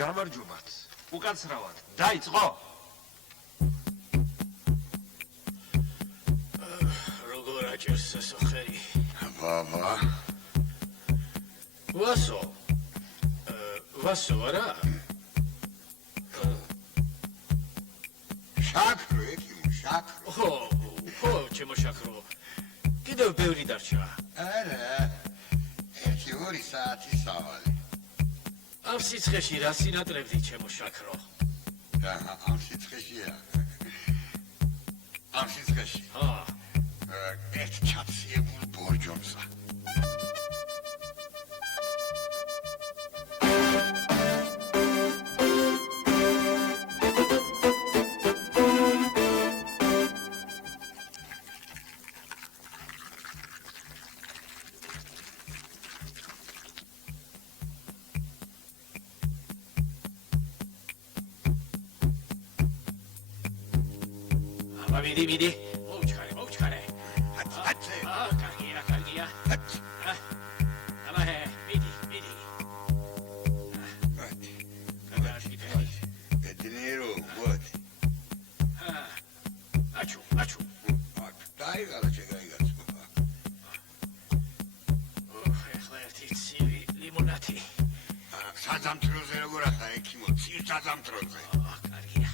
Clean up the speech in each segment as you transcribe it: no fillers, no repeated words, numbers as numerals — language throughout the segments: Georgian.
გამარჯობათ. უკაცრავად. დაიწყო. როგორ აჭერს სასახელი? ბაბა. ვასო არა? შაქრო, ეკიმ, შაქრო. ხო, ჩემო შაქრო. კიდევ ბევრი დარჩა. არა. 1-2 საათი სავალი. ამ სიცხეში რა სინატრებდი ჩემო შაქრო? ამ სიცხეშია. ამ სიცხეში. ერთ ჩაციებულ ბორჯომსა. მიდი. მოუჩქარე. აცე. კარგია. აბა, მიდი. Dinero, what? აჩუ. დაიღალა შეგაიგაც. ეხლა ერთი ცივი ლიმონადი. საძამთროზე როგორ ახლა ექიმო, ცივ საძამთროზე. კარგია.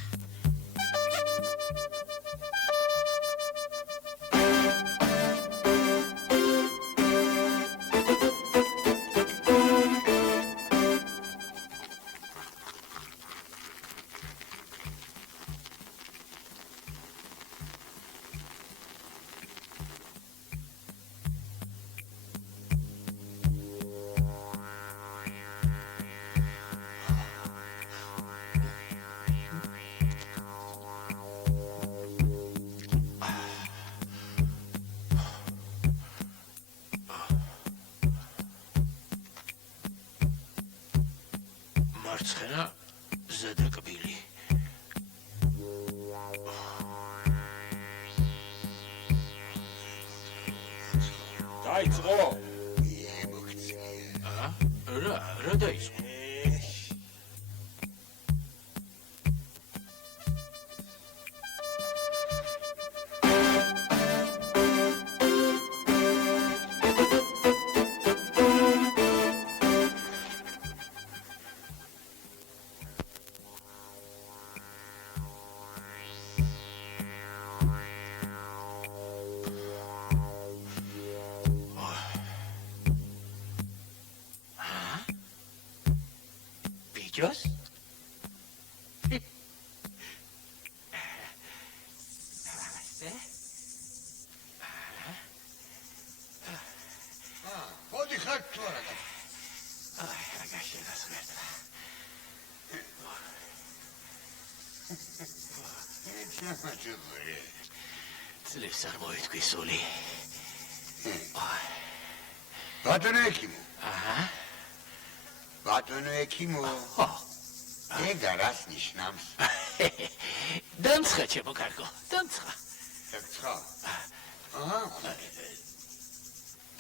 მარცხენა ზედაკბილი. დაიწყო. მოგწია. რა დაიწყო? Just? მოდი ხარ თუ არა. აგაშე გასვერდა. ჩამაჭუღრე. ძლებს არ მოითქვი სული. ბატონო ექიმო. ბატონო ექიმო. ეგა რას ნიშნავს? დამცხა ჩემო კარგო, დამცხა. ეხლა.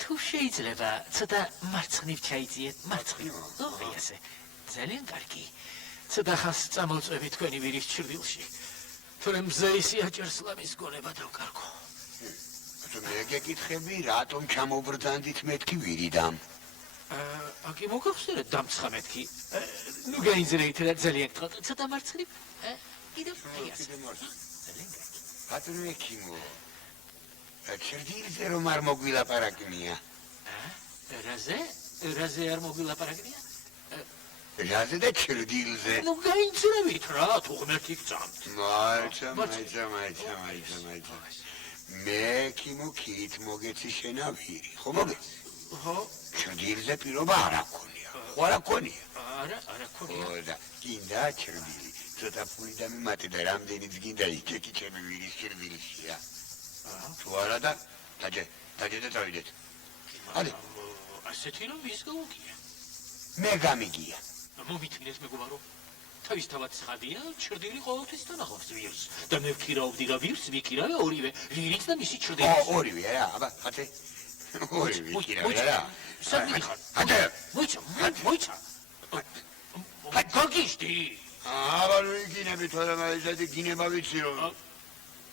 თუ შეიძლება ცოტა მარცხნივ ჩაიძიეთ, მარცხნივ. ესე. ძალიან კარგი. ცოტა ხანს წამოვწევი თქვენი ვირის ჩრდილში. თორემ მზე ისი აჭერს ლამის გონება დავკარგო. მე გეკითხები, რატომ ჩამობრძანდით მეთქი ვირიდამ? აკი მოგახსენეთ დამცხა მეთქი. ნუ გაინზრეით რა ძალიან გთხოვთ, ცოტა მარცხნივ. კიდევ ძალიან კარგი. ბატონო ექიმო. ჩრდილზე რომ არ მოგვილაპარაკნია. რაზე არ მოგვილაპარაკნია? რაზე და ჩრდილზე. ნუ გაინზრევით რა, თუ ღმერთი გწამთ. მაიცა. მე ექიმო ქით მოგეცი შენა ვირი, ხო მოგეცი? ხო. ჩრდილზე პირობა არ აქონია. ხო არ აქონია? არა აქონია. ო და კიდე ჩრდილი. ცოტა ფული დამიმატე და რამდენიც გინდა იქეთი ჩემი ვირის ჩრდილშია. თუ არა და დაჯე და წავიდეთ. ადი. ასეთი რომ ის გაუგია. მე გამიგია. მომითმინეთ მეგობარო. თავისთავად ცხადია, ჩრდილი ყოველთვის თანახობს ვირს. და მე ვქირავდი რა ვირს ვიქირავე ორივე, ვირიც და მისი ჩრდილი. ორივე რა, აბა, ხათე. ორივე ვიქირავე რა. სამი ხარ. ხათე. მოიცა. გოგიშდი. აბა, ნუ იგინები თორე მაგეთი გინება ვიცი რომ.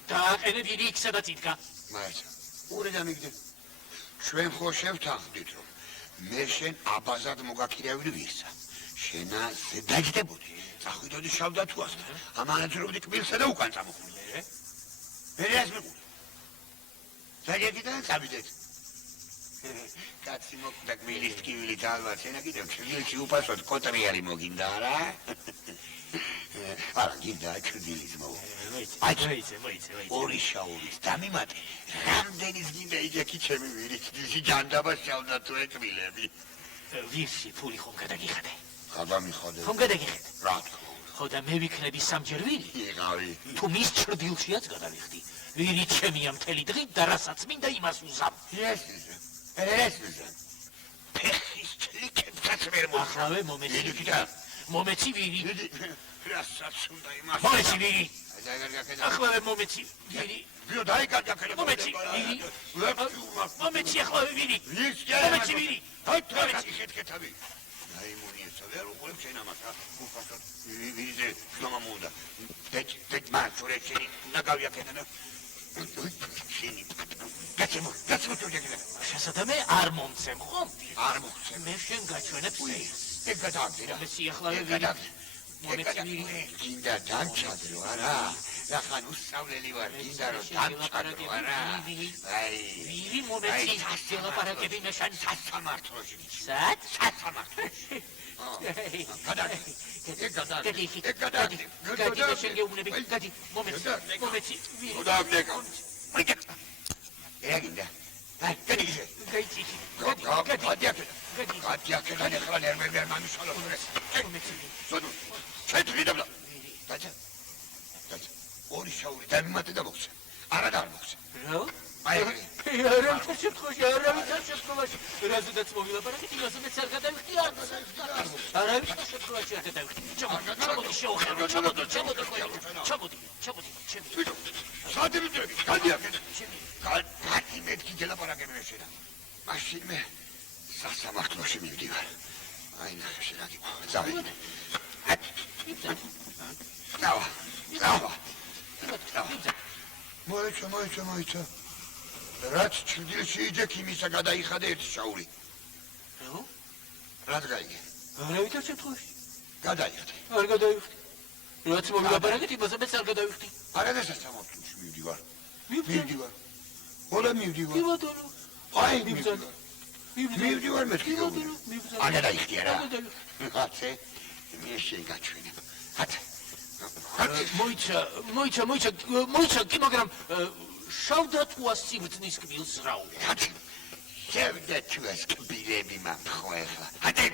დააყენე ვირი იქ სადაც იდგა. მაიცა. ურე დამიგდე. ჩვენ ხო შევთანხმდით რომ მე შენ აბაზად მოგაქირავდი ვირსა. შენა დაჯდებოდი. წახვიდოდი შავდათუასთან. ამანაძრობდი კბილსა და უკან წამოხვიდე. მე რას მეყურე? ზაგეთიდან წავიდეთ. კაცი მოკვდა გმირის ტკივილით ალბათ შენა კიდევ ჩრდილში უფასოდ კოტრიალი მოგინდა არა? არა გინდა ჩრდილის მოვა მოიცე ორი შაურის დამიმატე რამდენის გინდა იჯექი ჩემი ვირი ჩრდილში ჯანდაბას შავდა თუ ეკბილები ვირში ფული ხომ გადაგიხადე ხაბა მიხადე ხომ გადაგიხადე რა თქმა ხო და მე ვიქნები სამჯერ ვირი იღავი თუ მის ჩრდილშიაც გადავიხდი ვირი ჩემია მთელი დღით და რასაც მინდა იმას უზამ ეს ფეხის ჩლიკებსაც ვერ ახლა მომეცი ვირი რასაც უნდა იმას მომეცი ვირი დაიგარგაკედა ახლა მომეცი ვირი ვიო დაიგარგაკედა მომეცი ვირი მომეცი ახლა ვირი ვირსკია მომეცი ვირი მომეცი ხეთქეთავი აიმუნიესა ვერ უყურებ შენ ამას რა უფასოდ ვირიზე შრომამულდა დეჭ მარჩურეჩენი ნაგავიაკედა და შენი გაცემო თუჯეკედა შესაძამე არ მომცემ ხომ არ მოხცემ მე შენ გაჩვენებ ეგ გადაგდი რა მომეცი ახლა ვირი მომეცი ვირი გინდა დამჩადრო არა რახან უსწავლელი ვარ გინდა რომ დამჩადრო არა აი ვირი მომეცი შელაპარაკები მე შენ სასამართლოში სად სასამართლოში გადაგდი შენ გეუბნები გადი მომეცი ვირი გადაგდეკა ეგინდა აი გადიგე გაიცი გადიაკედა ნახლა ნერვები არ მამიშალო მომეცი სოდუ ჩეთრიდაბლა დაჭა ორი შაური დამიმატე და მოხსე არა და არ მოხსე რა აი არავითარ შემთხვევაში რაზედაც მოვილაპარაკეთ იმას მეც არ გადავიხდი არავითარ შემთხვევაში არ გადავიხდი ჩამოდი შეუხერო ჩამოდი ჩემი სადიმიტრები გადიაკედა გადი მეთქი გელაპარაკები მე შედა მაშინ მე სასამართლოში მივდივარ აი ნახე შენა გიყო წავიდე მოიცა რაც ჩრდილში იჯექ იმისა გადაიხადე ერთი შაური რაც გაიგე არავითარ შემთხვევაში გადაიხადე არ გადავიხდი რაც მოვილაპარაკეთ იმას მეც არ გადავიხდი არა და სასამართლოში მივდივარ ოლა მივდივარ კი ბატონო აი მივდივარ მეთქი არა დაიხდი არა კაცე მე შენ გაჩვენებ მოიცა კი მაგრამ შავდა თუას სიბრძნის კბილს რა უყურებ შევდა თუას კბილები მაფხო ეხლა ატე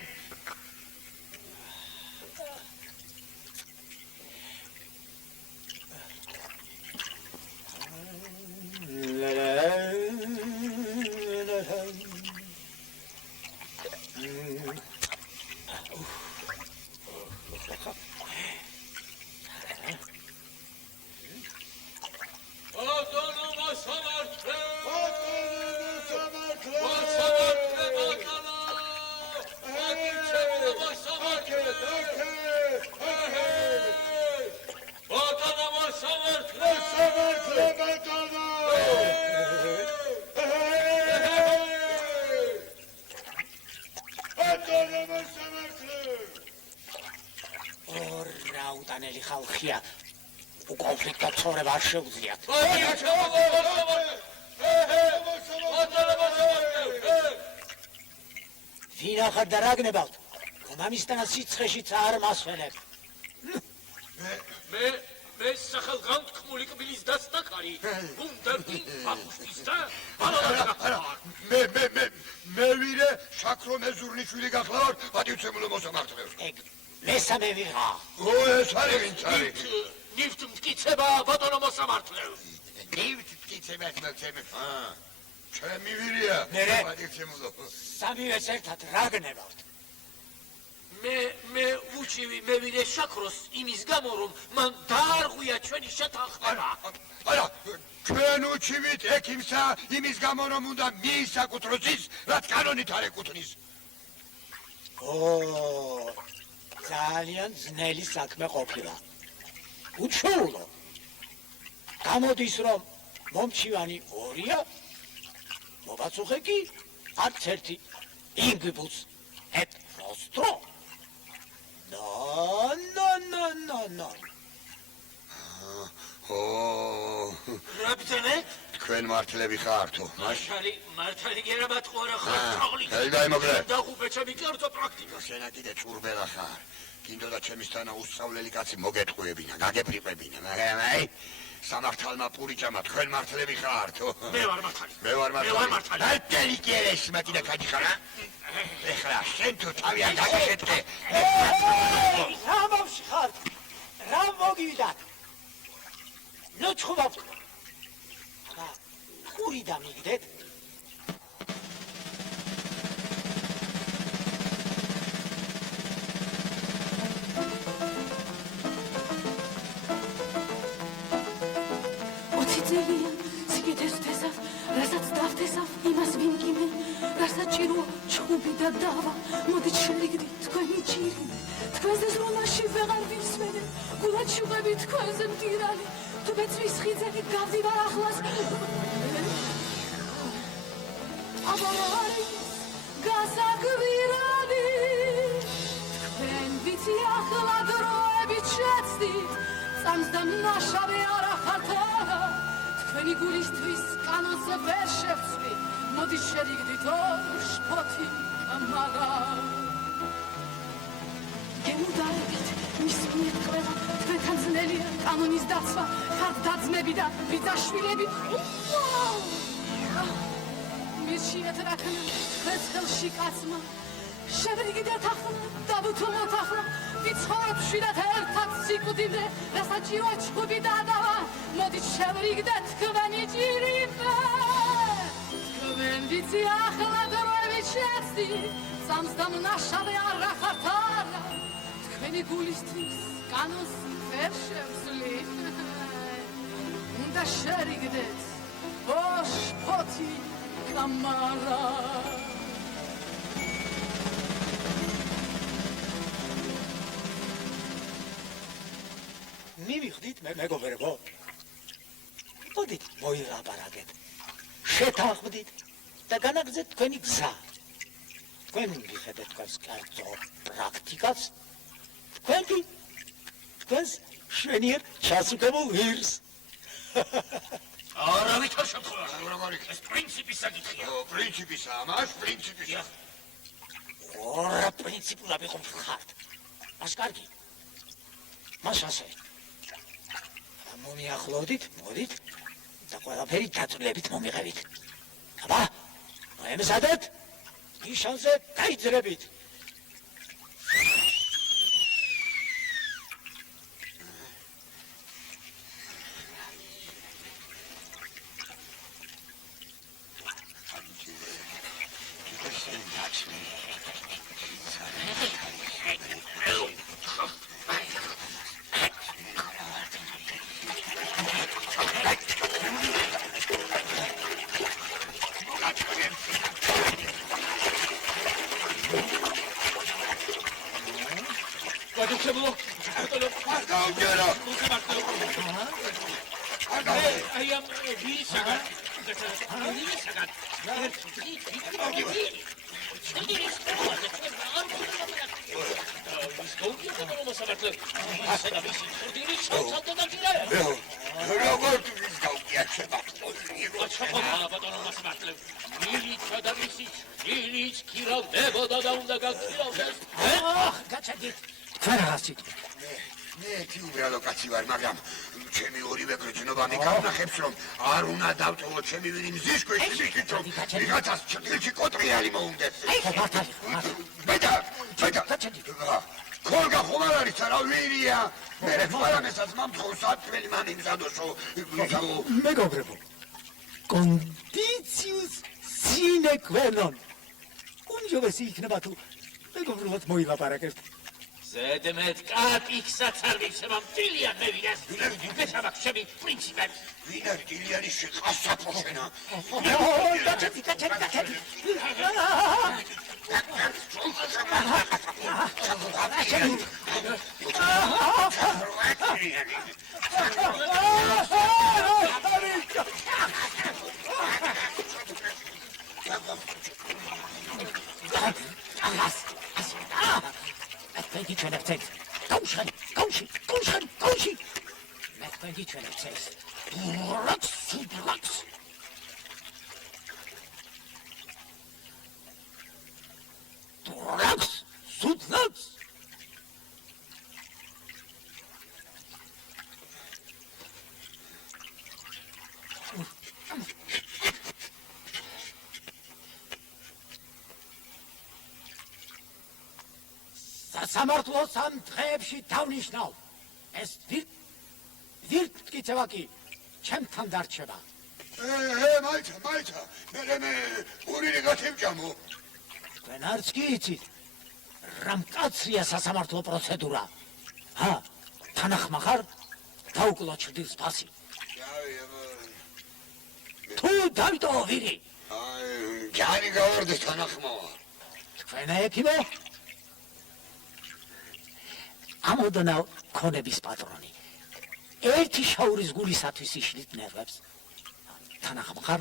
რაუტანელი ხალხია უკონფლიქტო ცხოვრება არ შეუძლიათ ვინახარ და რა გნებავთ მამისთან სიცხეშიც არ მასველებ მე სახელგანთქმული კბილის დასტაკარი გუნდერგინ ბაბუშტის და მე ვირე შაქრო მეზურნიშვილი გახლავარ პატივცემულო მოსამართლეებს ეგ მესამე ვიღა ეს არის ვინც არის ნიფტ მტკიცება ბატონო მოსამართლეებს ნიფტ მტკიცებას მოგცემ ჩემი ვირია პატივცემულო სამივეს ერთად რა გნებავთ მე უჩივი მე ვირე შაქროს იმის გამო რომ მან დაარღვია ჩვენი შეთანხმება არა ჩვენ უჩივით ექიმსა იმის გამო რომ უნდა მიისაკუთროს ის რაც კანონით არ ეკუთვნის ძალიან ძნელი საქმე ყოფილა უჩვეულო გამოდის რომ მომჩივანი ორია მობაცუხე კი არც ერთი ინგვიბუს ეთ როსტრო No. რა ბიძანე? თქვენ მართლები ხარ თუ? მართალი გერაბატყო რა ხარ თაღლი. დაიმოგრე. დაღუპე ჩემი კერძო პრაქტიკა. შენ კიდე წურბელა ხარ. კიდოდა ჩემისთანა უსწავლელი კაცი მოგეთყუებინა, გაგებრიყებინა, მაგრამ აი სამართალმა პურიჭამა თქვენ მართლები ხარ თუ? მე ვარ მართალი. მე ვარ მართალი. არტელი კერეს მათი და კაჯი ხარ? ეხლა შენ თუ თავი არ დაგიხეთე. რა მომშხარ? რა მოგიდათ? ნუ ჩხუბავ. აბა, ხური დამიგდეთ? ოცი სიგეთეს თესავ, რასაც დავთესავ, იმას ვინკიმე, რასაც ჭირო ჩხუბი და დავა, მოდით შევიგდით თქვენი ჭირი, თქვენზე ზრუნაში ვეღარ ვისმენე, გულად შუღები თქვენზე მტირალი, თუ ბეწვის ხიძები გავდივარ ახლას, აბა არის გასაკვირალი, თქვენ ვიცი ახლა დროებით შეცდით, წამს და ნაშავე არ ახართ არა, თქვენი გულისთვის კანონზე ვერ შევცვლი, მოდით შევიგდით შფოთი კამარა. გემუდარებით, მის მიერ ყველა თქვენთან ძნელია კანონის დაცვა, ხართ დაძმები და ბიძაშვილები. მისშიეთ რაქნა, თქვენს ხელში კაცმა, შევრიგდეთ ახლა, დავუთმოთ ახლა, ვიცხოვროთ შვილად ერთად სიკვდიმდე, რასაც ჭირო ჩხუბი და დავა, მოდით შევრიგდეთ თქვენი ჭირიმე. თქვენ ვიცი ახლა დროებით შეცდით, წამს და ნაშავე არ ახართ არა, თქვენი გულისთვის კანონს ვერ შევცვლი, უნდა შევრიგდეთ შფოთი კამარა. მივიხდით მეგობრებო. მოდით მოილაპარაკეთ. შეთანხმდით და განაგრძეთ თქვენი გზა. თქვენ მიხედეთ თქვენს კერძო პრაქტიკას. თქვენს შვენიერ ჩასუქებულ ღირს. არავითარ შემთხვევაში. ეს პრინციპის საკითხია. პრინციპისა, ამას პრინციპისა. ორ პრინციპულად ვიყო ხართ. მას კარგი. მას ასე. მომიახლოვდით, მოდით და ყველაფერი დაწვრილებით მომიღებით. აბა, მოემზადეთ, ნიშანზე გაიძრებით. მაგრამ ჩემი ორივე გრძნობა მიკავნახებს რომ არ უნდა დავტოვო ჩემი ვირი მზის ქვეშ იქით რომ ვიღაცას ჭრილში კოტრიალი მოუნდეს. ბედა ქოლგა ხომ არ არის რა ვირია მე ფარამესაც მომთხოვ სათველი მამიმზადოსო მეგობრებო კონდიციუს სინე qua non უმჯობესი იქნება თუ მეგობრულად მოილაპარაკებთ. ზედმეტ კატიქსაც არ ვიცემ მტილია მე ვინას მესამაკ ჩემი პრინციპები ვინ არის დილიანი შეყასაფო შენა გაჩეთი Thank you, Trinity. Let's thank you, Trinity. Blocks. დურაკს, სუდლებს. სასამართლოს ამ დღეებში თავნიშნავ. ეს ვირტკიცება კი ჩემთან დარჩება. მაიცა, მე ურილი გათემჭამო. თქვენ არც კი იცით, რამ კაცრია სასამართლო პროცედურა. თანახმახარ დაუკლო ჩრდილს ფასი. თუ დავიტოვო ვირი. ჯარი გავარდეს თანახმავა. თქვენ ექიმო? ამოდანავ ქონების პატრონი. ერთი შაურის გულისათვის იშლით ნერვებს. თანახმახარ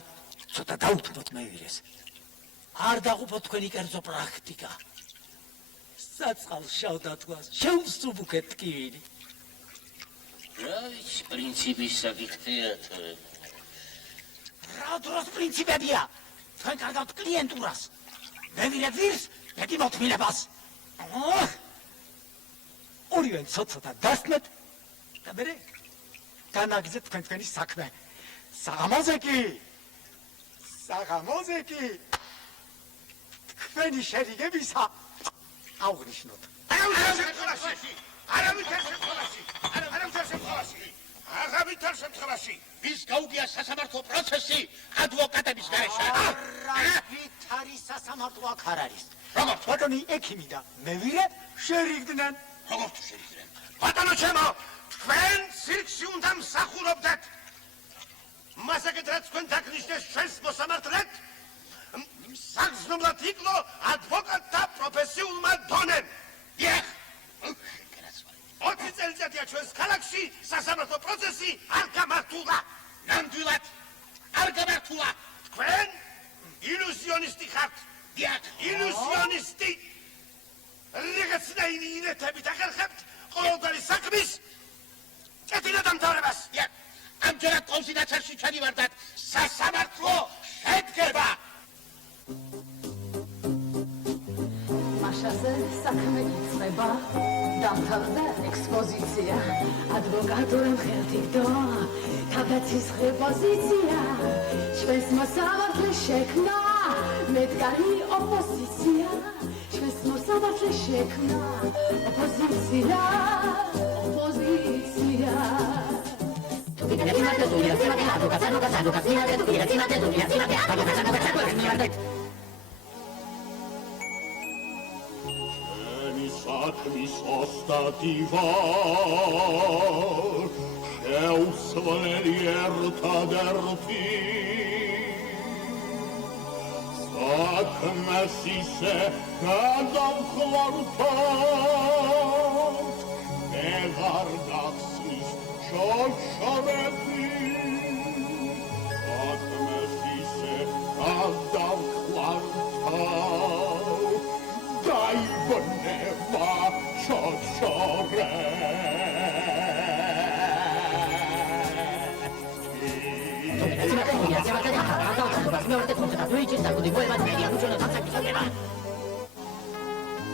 ცოტა დაუთმოთ მე ვირეს. არ დაღუპოთ თქვენი კერძო პრაქტიკა. საწყალს შავდათვალს შეუსუბუქეთ ტკივილი. რა ვიცი, პრინციპის საკითხია თუ. რა დროს პრინციპებია? თქვენ კარგავთ კლიენტურას. მე ვირებ ვირს, მეტი მოთმინებას. ორივე ცოტა დასმეთ და მერე განაგზეთ თქვენი საქმე. საღამოზე კი თქვენი შერიგებისა აღვნიშნოთ. არავითარ შემთხვევაში ვის გაუგია სასამართლო პროცესი ადვოკატების გარეშე. არავითარი სასამართლო აქ არ არის. ბატონი ექიმი და მე ვირე შერიგდნენ. როგორ თუ შეიძლება? ბატონო ჩემო, თქვენ ცირკში უნდა მსახურობდეთ. მასაკეთ რაც თქვენ დაგნიშნეს ჩვენს მოსამართლედ, საგრძნობლად იკლო ადვოკატთა პროფესიულმა დონემ. დიახ. 20 წელიწადია ჩვენს ქალაქში სასამართლო პროცესი არ გამართულა. ნამდვილად არ გამართულა. თქვენ ილუზიონისტი ხართ. დიახ, ილუზიონისტი. რაღაცნაირი ინეთებით ახერხებთ ყოველგვარი საქმის ჭედილად დამთავრებას. ამჯერად კონსილიაციაში ჩვენი ვარდათ სასამართლო შედგება. მაშაზე საქმე იწყება. დამთავრდა ექსპოზიცია. ადვოკატურამ ხელთიგდო თავდაცისხე პოზიცია. ჩვენს მოსამართლეს შექმნა მედგარი ოპოზიცია. ჩვენს მოსამართლეს შექმნა ოპოზიცია. საქმის ოსტატი ვარ, შეუსვლელი ერთადერთი. საქმეს ისე გადავხლავთ, ვეღარ გახსნის შოშორები. საქმეს ისე გადავხლავთ, დაიბნება შოშორები.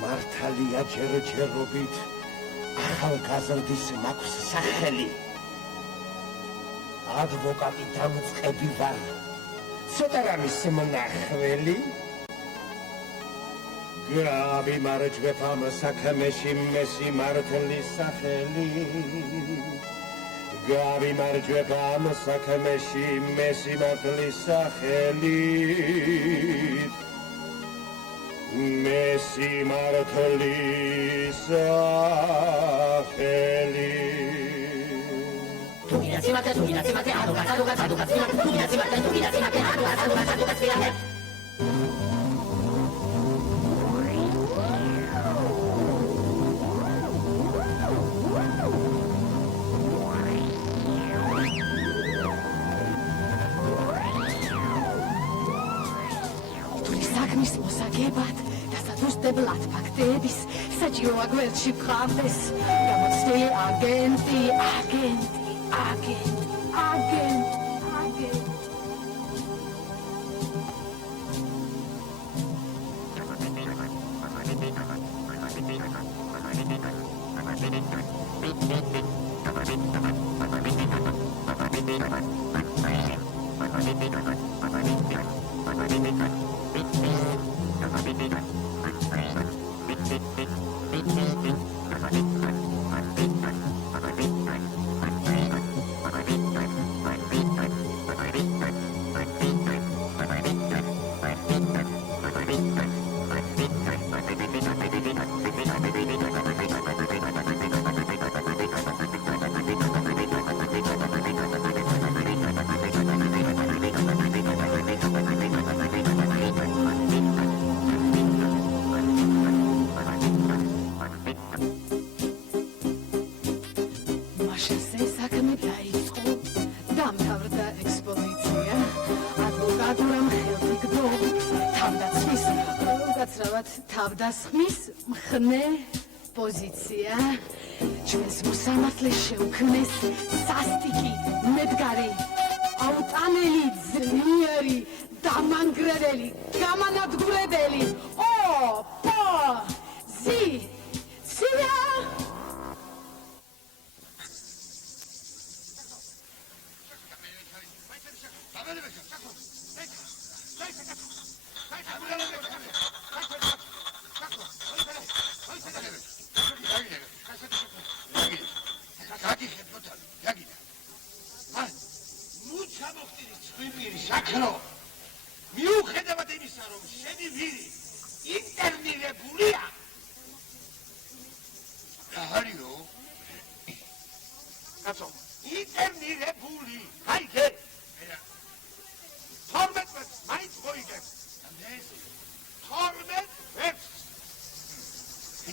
მართალია ჯერჯერობით ახალგაზრდის მაქვს სახელი. ადვოკატი დამწყები ვარ. ცოტა რამის მონახველი. გავიმარჯვებ ამ საქმეში მესიმართლის სახელი. გავიმარჯვებ ამ საქმეში მესიმართლის სახელი. მესიმართლის სახელი. საქმის მოსაგებად და სადუსტებლად ფაქტების საჭიროა გვერდში ვყავდეს. გამოცდილი აგენტი. მაშასე საქმე დაიწყო, დამთავრდა ექსპოზიცია, ადვოკატურამ ხელთიგდო, თავდასხმის, უკაცრავად თავდასხმის მხნე პოზიცია, ჩვენს მოსამართლეს შეუქმნეს სასტიკი, მედგარი, აუტანელი, ძლიერი, დამანგრეველი, გამანადგურებელი, ოპოზიცია. მიუხედავად იმისა, რომ შენი ვირი ინტერნირებულია. რა არისო? კაცო, ინტერნირებული. აიგე. 12 წელს მაინც მოიგებს. ამდენ? 12 წელს.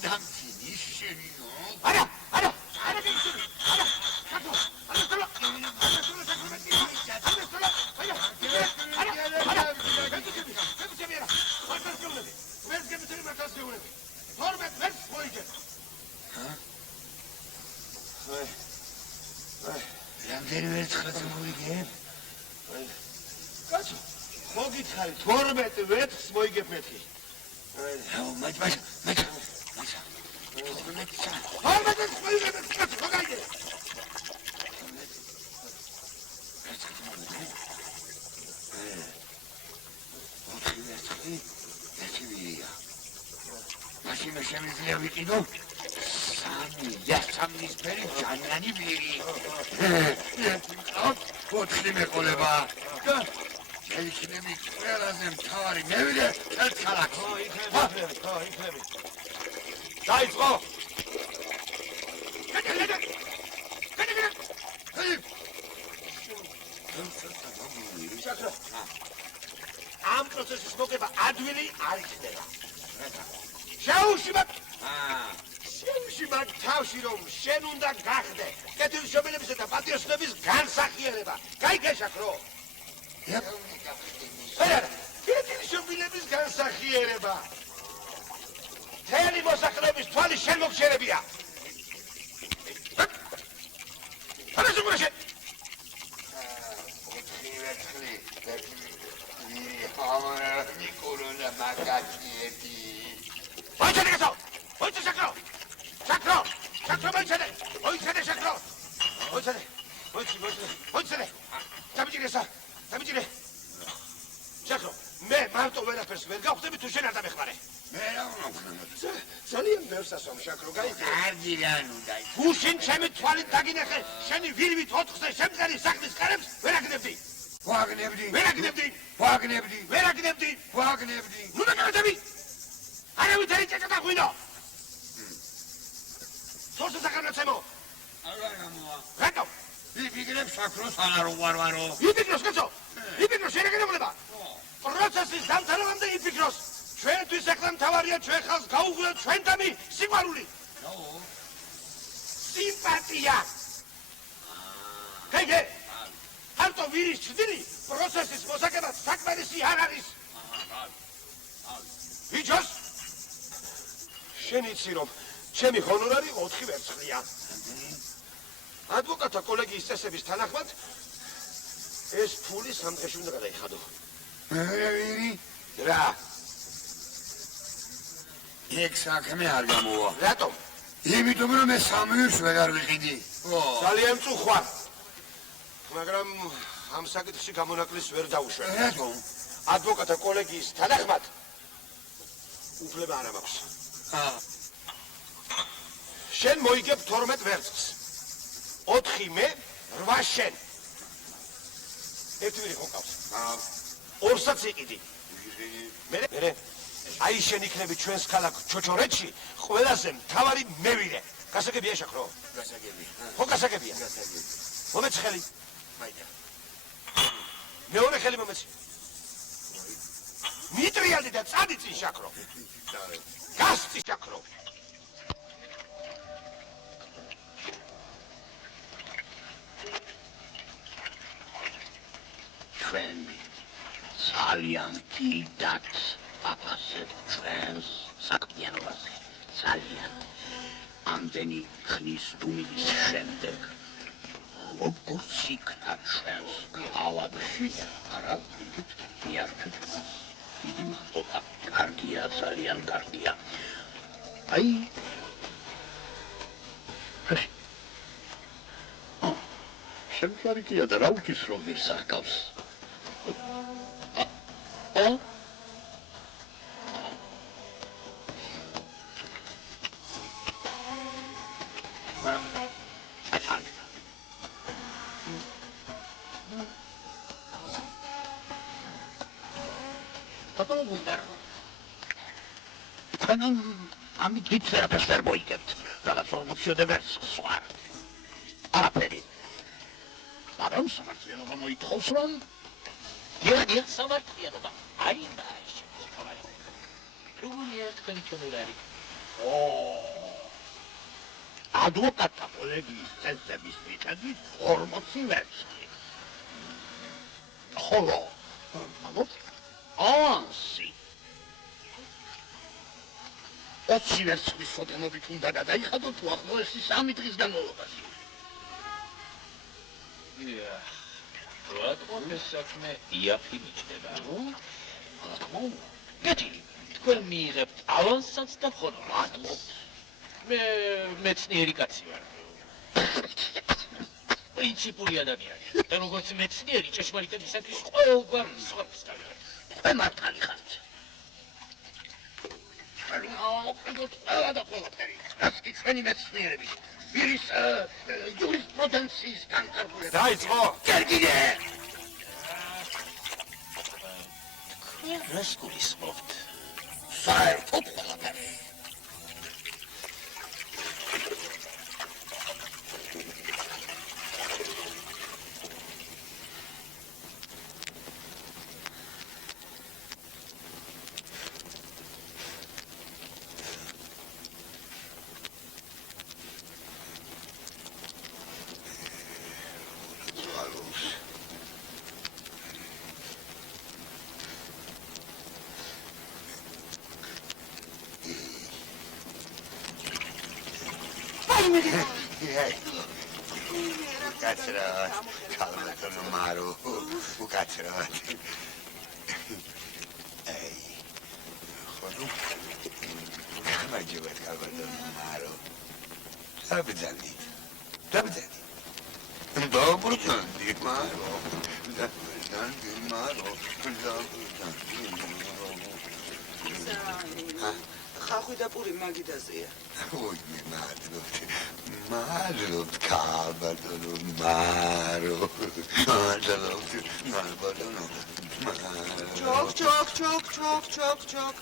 დამცინი შენიო. არა, გიქცევი. არა, კაცო, რამდენი ვერცხლად მოიგებ? კაცო, მოგითხარი 12 ვერცხლს მოიგებ მეთქი. მაცა. 12 ვერცხლს მოიგებ კაცო, მოგაიგე. მაშინ მე შემიძლია ვიყიდო სამის ფერი ჯანიანი ვირი. ოთხი მეყოლება. შეიძლება ყველაზე მთავარი მევიდე ხელქალაქში. ხო, იქნები. დაიწყო. ამ პროცესის მოგება ადვილი არ იქნება. შეუშიმათ თავში რომ შენ უნდა გახდე კეთილშობილებისა და პატრიოტიზმის განსახიერება. გაიგე შაქრო? კეთილშობილების განსახიერება. მთელი მოსახლეობის თვალი შენ მოგშერებია. ამას უყურე. Nicola Magacchietti. Voglio che so! Voglio sacro! Sacro! Sacro voglio! Voglio sacro! Voglio! Dammi dire sa! Dammi dire! Sacro! Me marto vera per sverga, ho tu scena da me fare. Me la uno. ძალიან ბევრს ასვამ შაქრო, გაიგე? არგილანუ დაი. უშინ ჩემი თვალით დაგინახე, შენი ვირვით 4-ზე შემდგარი სახლის კარებს ვერ აგნებდი. ვაგნებდი. ნუ დაგაგდები. არავით არ იწეჭა დაგვინო. სორს საკანაცემო. არა გამოა. რატო? ვიფიქრებ შაქროს ანარო ვარვარო. იფიქროს კაცო. იფიქროს შენ ეგრევლება. პროცესის დამთავრებამდე იფიქროს. ჩვენთვის ახლა მთავარია ჩვენ ხალხს გაუღვიოთ ჩვენთამი სიყვარული. სიმპათია. გაიგე? არტო ვირის ჩრდილი პროცესის მოსაგებად საკმარისი არ არის. ვიჯოს? შენ იცი რომ ჩემი ჰონორარი 4 ვერცხლია. ადვოკატთა კოლეგიის წესების თანახმად ეს ფული 3 დღეში უნდა გადაიხადო. ვირი? რა? ეგ საქმე არ გამოვა. რატომ? იმიტომ რომ მე სამივეს ვეღარ ვიყიდი. ძალიან მწუხვარ. მაგრამ ამ საკითხში გამონაკლისს ვერ დავუშვებ. რატომ? ადვოკატთა კოლეგიის თანახმად უფლება არ მაქვს. შენ მოიგებ 12 ვერცხლს. 4 მე, 8 შენ. ერთი ვირი ხო ყავს? ორსაც იყიდი. მე აი შენ იქნები ჩვენს ქალაქ ჩოჩორეთში ყველაზე მთავარი მევირე. გასაგებია შაქრო? გასაგებია. ხო გასაგებია. გასაგებია. მომეც ხელი. მაიდა. მეორე ხელი მომეც. მიტრიალდი და წადი წინ შაქრო. გასწი შაქრო. ჩვენ ძალიან დიდად აფასებთ ჩვენს საქმიანობაზე. ძალიან. ამდენი ხნის დუმილის შემდეგ როგორც იქნა ჩვენს ქალაქში არა მიართვით დიდი მადლობა. კარგია, ძალიან კარგია. აი შემთხვევით და რა უჩის რომ ვისახავს. ამით ვიწერაფერს ვერ მოიგებთ. რაღაც პრომოციოდე ვერცხლს ვარ. არაფერი. მაგრამ სამართლიანობა მოითხოვს რომ დიახ, სამართლიანობა. აი მაშინ. როგორია თქვენი ჩონურარი? ადვოკატთა კოლეგიის წესების მიხედვით 40 ვერცხლი. ხოლო ავანსი 20 ვერცხლის სოდენობით უნდა გადაიხადოთ უახლოესი 3 დღის განმავლობაში. რატომ ეს საქმე იაფი მიჩნდება? გეტი, თქვენ მიიღებთ ავანსაც და ხონორარს. მე მეცნიერი კაცი ვარ. პრინციპული ადამიანი. და როგორც მეცნიერი ჭეშმარიტებისათვის ყოველგვარ მსხვერპლს დავიღებ. თქვენ მართალი ხართ. რაც კი ჩვენი მეცნიერები ვირის იურისპრუდენციის განკარგულება. დაიწყო. გერგიდე! თქვენ რას გულისხმობთ? საერთოდ ყველაფერი. უკაცრავად, ქალბატონო მარო, უკაცრავად. აი, ხოდო, გამარჯობათ ქალბატონო მარო. დაბრძანდი. დაბრუნდი მარო. დაბრუნდი მარო. ხახვი და პური მაგიდაზეა. ой, მადლობთ, ქალბატონო მარო. ჩოკ.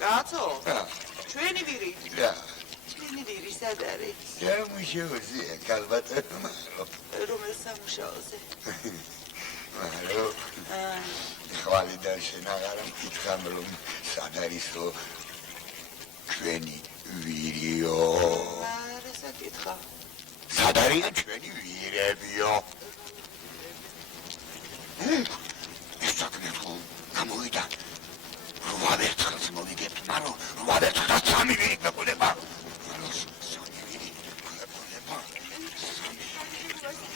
კაცო, ჩვენი ვირი. რა, ჩვენი ვირი სად არის? შემუშავებია, ქალბატონო მარო. რომელ სამუშაოზე? მარო, ხვალიდან შენ აღარ მკითხავ რომ სად არისო ჩვენი ვირიო. არა საკითხა. სად არიან ჩვენი ვირებიო? ეს საქმე ხო გამოვიდა. 8 ვერცხლს მოვიგებთ, მარო, 8 ვერცხლს 3 ვირი გვეყოლება. მარო, 3 ვირი გვეყოლება.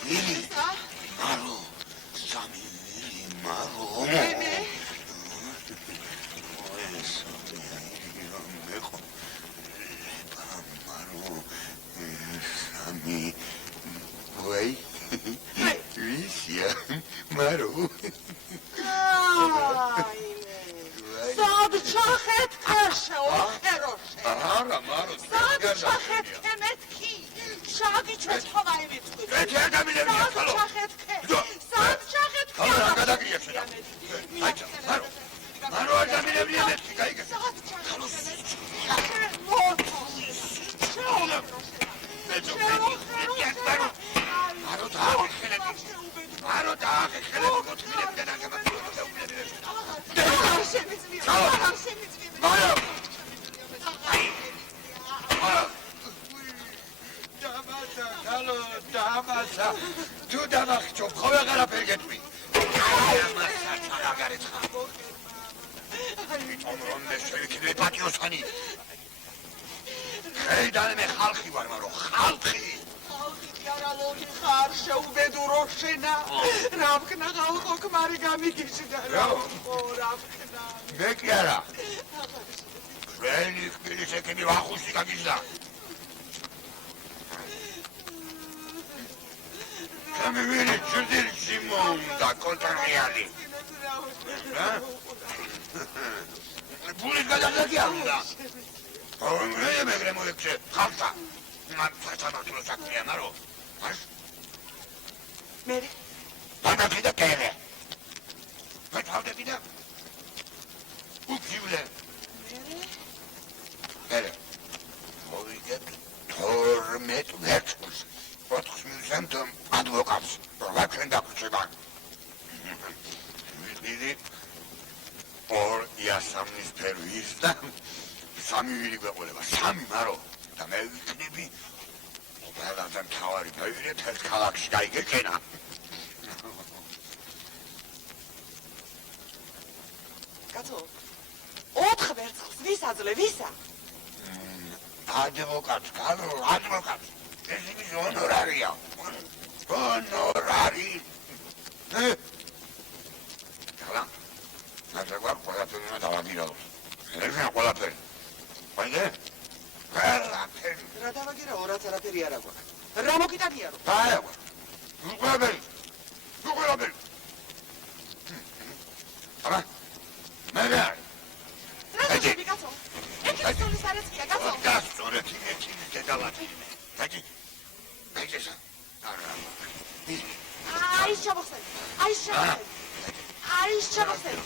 ვირი? მარო, 3 ვირი, მარო. ამასა თუ დამახჭობ ხო ვეღარაფერ გეტყვი ამასა ჩაგარეცხა ვითომ რომ მე შევიქნები პატიოსანი ხეიდან მე ხალხი ვარ მაგრამ ხალხი არალოგი ხარ შეუბედურო შენა რა ვქნა ხალხო ქმარი გამიგიჟდა რა ვქნა მე კი არა ჩვენი ხბილის ეკები ვახუშტი გაგიჟდა გამივირი ჭრდილში მომდა კონტროლიანი პულის გადაგაგია უნდა ოღონდ მე მოვიქცე ხალხა მართლა საქმეა მარო მერე დაგაკიდა კერე მე თავდებიდა უკივლე მერე მოვიგებ 12 ვერცხლს 4 ადვოკატს რა დაგვიჭება ვიდიდი ორ იასამნის ფერვის და სამი ვირი გვეყოლება სამი მარო და მე ვიქნები ოპერატორ თავარი ფერვირე თერთ ქალაქში გაიგექენა კაცო 4 ვერცხლს ვის აძლევ ვისა ადვოკატს კარლ ადვოკატს ეს ის ონორარია ონორარი καλά να τραβά ყველაფერი უნდა დავაგირავო ეს ყველაფერი ვაიდე ყველაფერი რა დავაგირავო რაც არაფერი არ აქვს რა მოკიტანია რო დაევა უყურებელი აბა მე რა რა კაცო ეკი სულის არეცია კაცო გასწორეთ იმეთი დედალათი დაჭი დაჭესა არა აი შევახსენ აი შევახსენ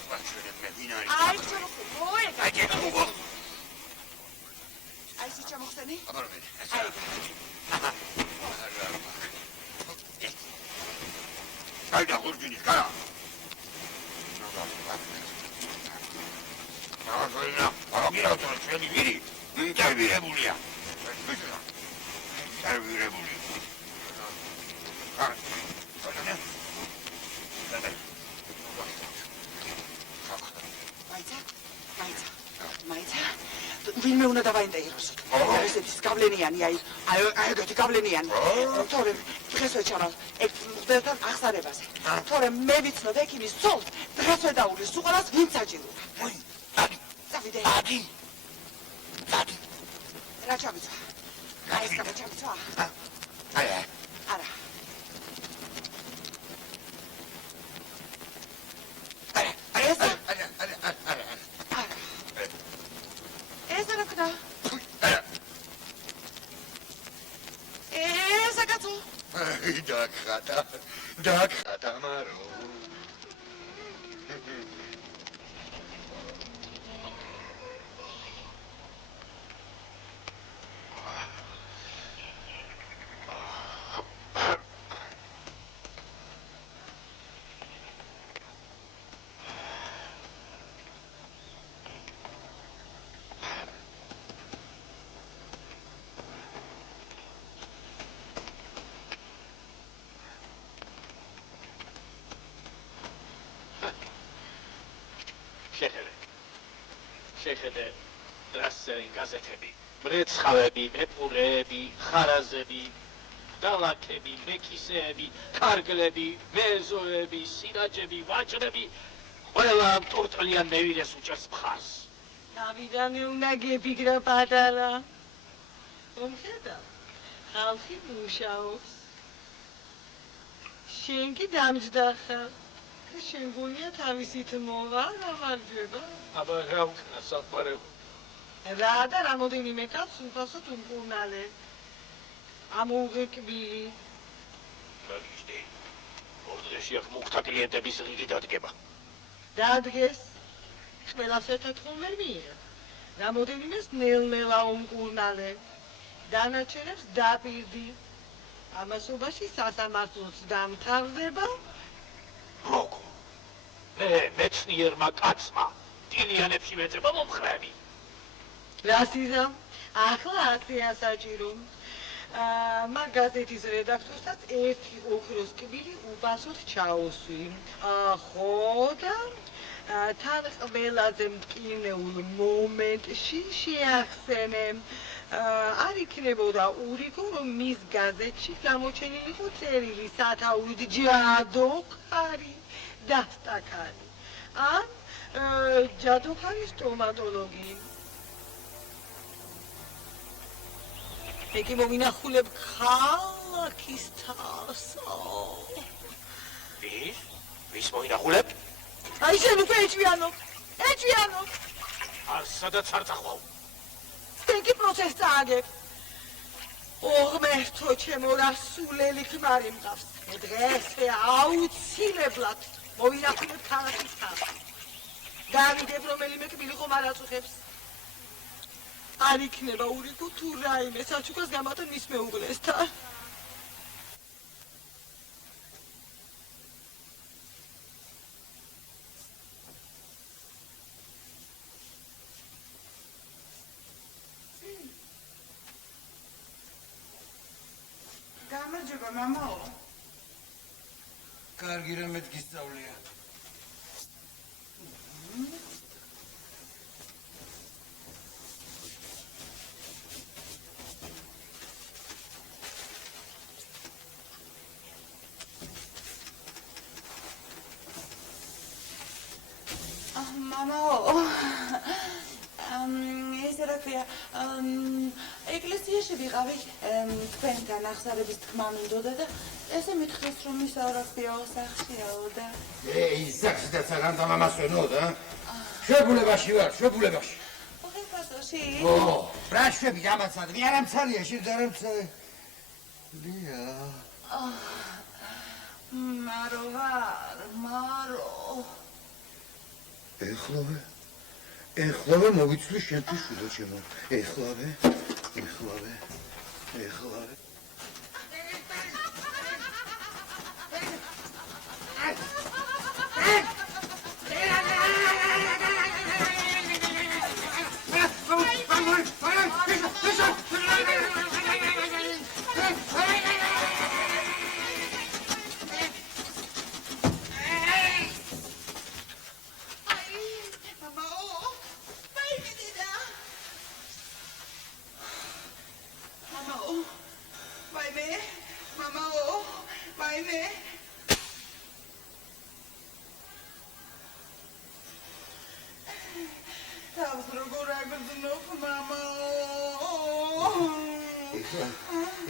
დაჭი უგო აი შევახსენი აბა მე აი და ხურჯინის კარა ახლა აგირავთ ჩვენი ვირი ინტერვიურებულია ინტერვიურებული მაიცა ვინმე უნდა დავაინტერესო ესეთი გავლენიანი აი ეგეთი გავლენიანი თორემ დღესვე ჩამა ეგ მღდელთან ახსარებაზე თორემ მე ვიცნობ ექიმის ცოლს დღესვე დაულის უყურას ვინც აჭირუა დავიდე ადი რა ჩავიცვა აი ეს ჩავიცვა არა არა დაგხატა მარო შეხედე დრასერინ გაზეთები მრეცხავები მეპურეები ხარაზები დალაქები მექისეები ქარგლები მეზოები სინაჯები ვაჭრები ყველა მტურტლიან ნევირეს უჭერს მხარს დავიდანე უნდა გეფიქრა პატარა რომ ხედა ხალხი მუშაობს შენ კი დამჯდა ხარ შენ გონია თავისით მოვა რა მარჯვება აბა რა ვქნა საყვარელო რა და რამოდენიმე კაცს უფასოდ უმკურნალე ამოუღეკბილი მაგისტი ორდრეში აქ მუქთა კლიენტების რიგი დადგება დადგეს ყველას ერთად ხომ ვერ მიიღე რამოდენიმეს ნელ-ნელა უმკურნალე დანარჩენებს დაპირდი ამასობაში სასამართლოც დამთავრდება როგორ მე მეცნიერმა კაცმა ტილიანებში ვეწება მომხრები რას იზამ ახლა აქცია საჭირო მაგ გაზეთის რედაქტორსაც ერთი ოქროს კბილი უბასოდ ჩაუსვი. ხო და თან ყველაზე მტკივნეულ მომენტში შეახსენე. არ იქნებოდა ურიგო, რომ მის გაზეთში გამოჩენილიყო წერილი სათაურით ჯადოხარი დასტაკანი. ან ჯადოხარის სტომატოლოგი. ეკი მოვინახულებ ქალაქის თასო. ვის მოინახულებ? აი შენ უკვე ეჭვიანო. არ სადაც არ წახვავ. ეკი პროცესს წააგებ. ოღმერთო ჩემო რასულელი ქმარი მყავს. დღესვე აუცილებლად მოვინახულებ ქალაქის თასო. დავიდებ რომელიმე კბილი ხომ არ აწუხებს. არ იქნება ურიგო თუ რაიმე საჩუქრას გამათან მის მეუღლესთან. გამარჯობა, მამაო. კარგი რომ მეთქისწავლია. მამაო, ესე რა ქვია, ეკლესიაში ვიყავი, თქვენგან აღსარების თქმა მინდოდა და ესე მითხრეს, რომ ის რა ქვია, ოსახშიაო და... ისაქვს და საგან და მამას ვენოდა? შვებულებაში ვარ, შვებულებაში. ოხიფასოში? რა შვები გამაცად, მე არ ამცალია, შენ არ ამცალია. მარო ვარ, მარო. ეხლავე მოვიცვლი შენთვის შვილო ჩემო. ეხლავე.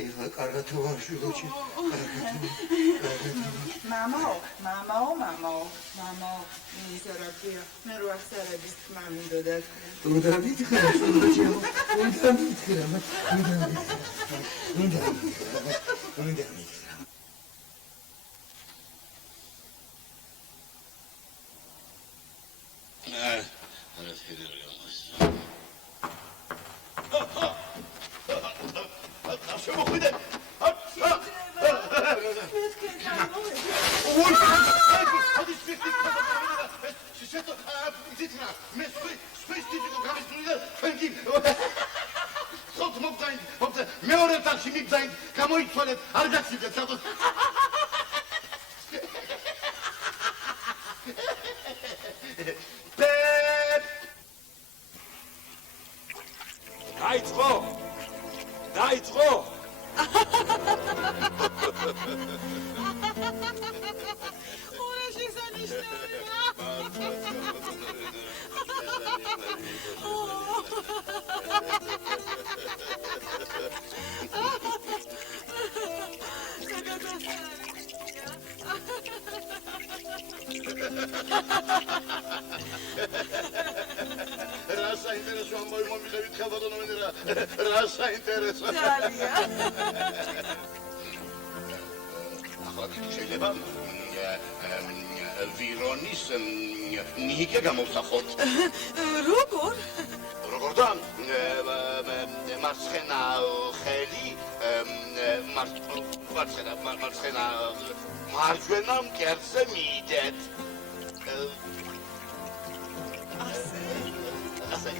ეხლა კარგად ვარ შვილო ჩემო. მამაო, ის რა ქვია, მე რო აღსარების თქმა მინდოდა. უნდა მითხრა შვილო ჩემო, უნდა მითხრა. მეორე ტაქსი მიგზაინდ, გამოიცვალეთ, არ გაცივდეთ სადღაც. დაიწყო. ორა შესანიშნავია. რა საინტერესო ამბავი მომიხევით ხალბატონო მენერა. რა საინტერესო. ახლა შეიძლება ვირონის ნიკე გამოვსახოთ. როგორ და მარცხენა ხელი მარცხენა მარჯვენა მკერდზე მიიდეთ. ასე.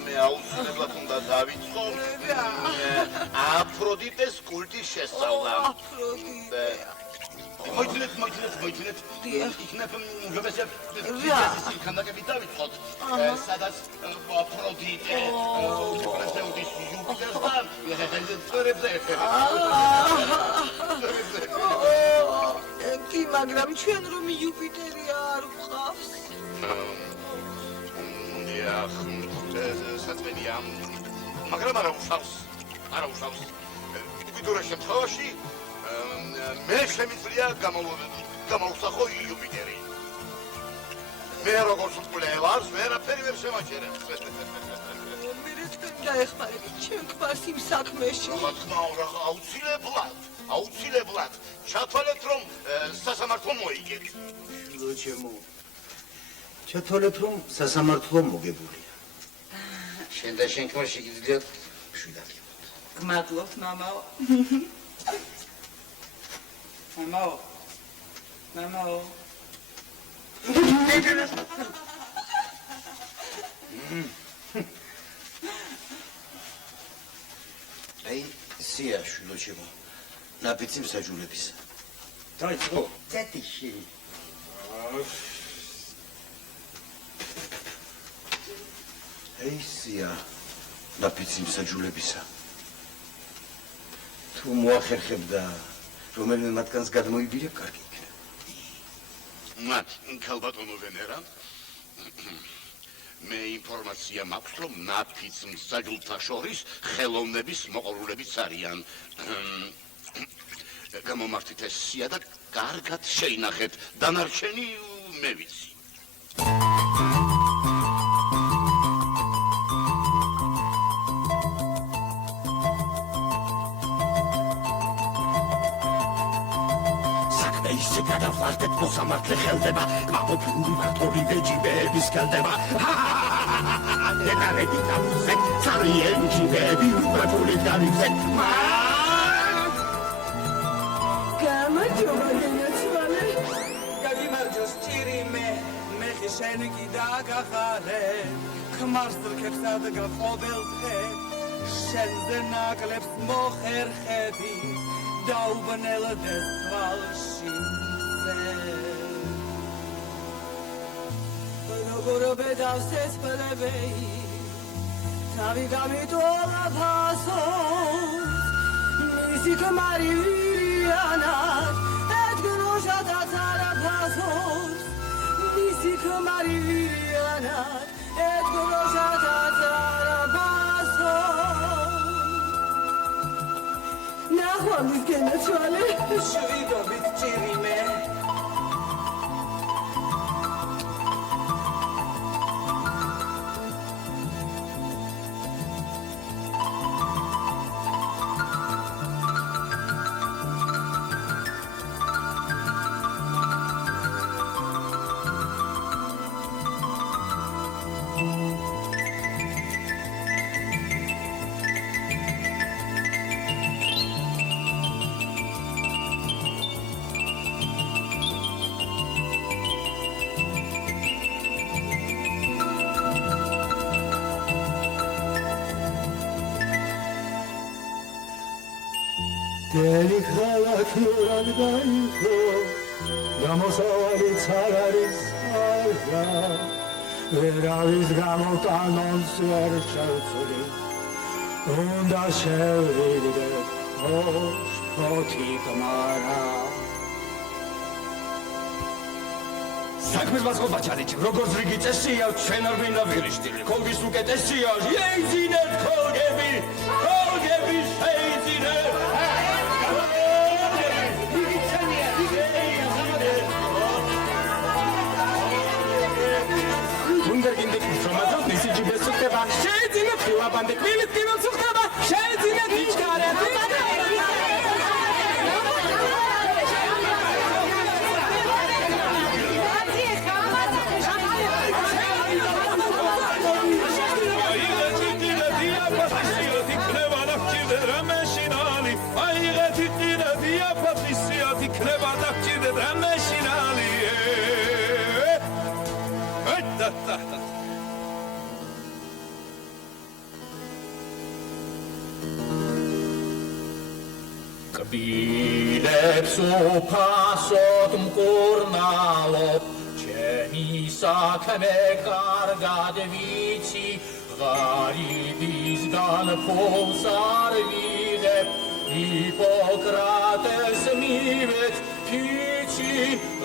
ამე აუცილებლად უნდა დავიწყო აფროდიტეს კულტის შესწავლა. აფროდიტე. მოიცნეთ. იქნებ რობესებ ქანდაკებით დავიწყოთ. სადაც აფროდიტე პრესეუდის იუპიტერს და წვერებზე ეხება. კი, მაგრამ ჩვენ რომ იუპიტერი არ ვყავს. საწმენია, მაგრამ არა უშავს. უკიდურეს შემთხვევაში მე შემიძლია გამოვსახო იუპიტერი. მე როგორც მკვლევარს ვერაფერი ვერ შემაჩერებ. მე თქვენ დაეხმარებით ჩემ ქმარს იმ საქმეში. რა თქმა უნდა, აუცილებლად. ჩათვალეთ რომ სასამართლო მოიგეთ. ლოჩემო. ჩათვალეთ რომ სასამართლო მოგებულია. შენ და შენ ქმარ შეგიძლიათ შვიდად იყოთ. გმადლობთ, მამაო. მამაო. აი, სია შვილოჩემო. ნაფიცი მსაჯულებისა. დაიწყო. წეთიში. აი, სია ნაფიცი მსაჯულებისა. თუ მოახერხებ და რომელიმე მათგანს გადმოიბირებ, კარგი იქნება. ქალბატონო ვენერა, მე ინფორმაცია მაქვს, რომ ნაფიც მსაჯულთა შორის ხელოვნების მოყორულებიც არიან. გამომართით ეს სია და კარგად შეინახეთ, დანარჩენი მე ვიცი. ისე გადავხარდეთ მოსამართლე ხელდება, კმაყოფილი ვართ ორივე ჯიბეების ხელდება. დედარები დავუზეთ, ძალიან ჯიბეები უკრატულით გავიგზეთ. გამარჯობა, გენაცვალე. გაგიმარჯოს ჭირიმე, მეხი შენ კი დაგახარე. ქმარს რქებსა და გაყობელთე, შენზე ნაკლებს მოხერხები. დაუბნელდეს თვალში როგორ ბედავს ეს პლებეი თავი გამიტოლა ფასოს მისი ქმარი ვირიანად ედგროშადაც არა ფასოს მისი ქმარი ვირიანად ედგროშადაც არა ფასოს ნახვამის გენაცვალე შვიდობით ჭირიმე დელი ქალაქი რად დაიხო, გამოსავალიც არ არის არა, ვერავის გამო კანონს ვერ შევწვდი, უნდა შევიდე ოშფოთი გმარა. საქმეს მაწყობა ჩადიჭ, როგორც რიგი წესია, ჩვენ არ გვინდა ვირიშტილი, ქოლგის უკეთესია, შეიძინეთ ქოლგები შეიძინეთ. Wunderkind, ich komme doch nicht, ich bin zu der Bank. Schön, Sie mit Frau Bande, ich will die noch zu der Bank. Schön, Sie mit dich gerade. რბილებს უფასოდ მკურნალობ ჩემი საქმე კარგად ვიცი ღარიბისგან ფულს არ ვიღებ ჰიპოკრატეს მივეც ფიჩი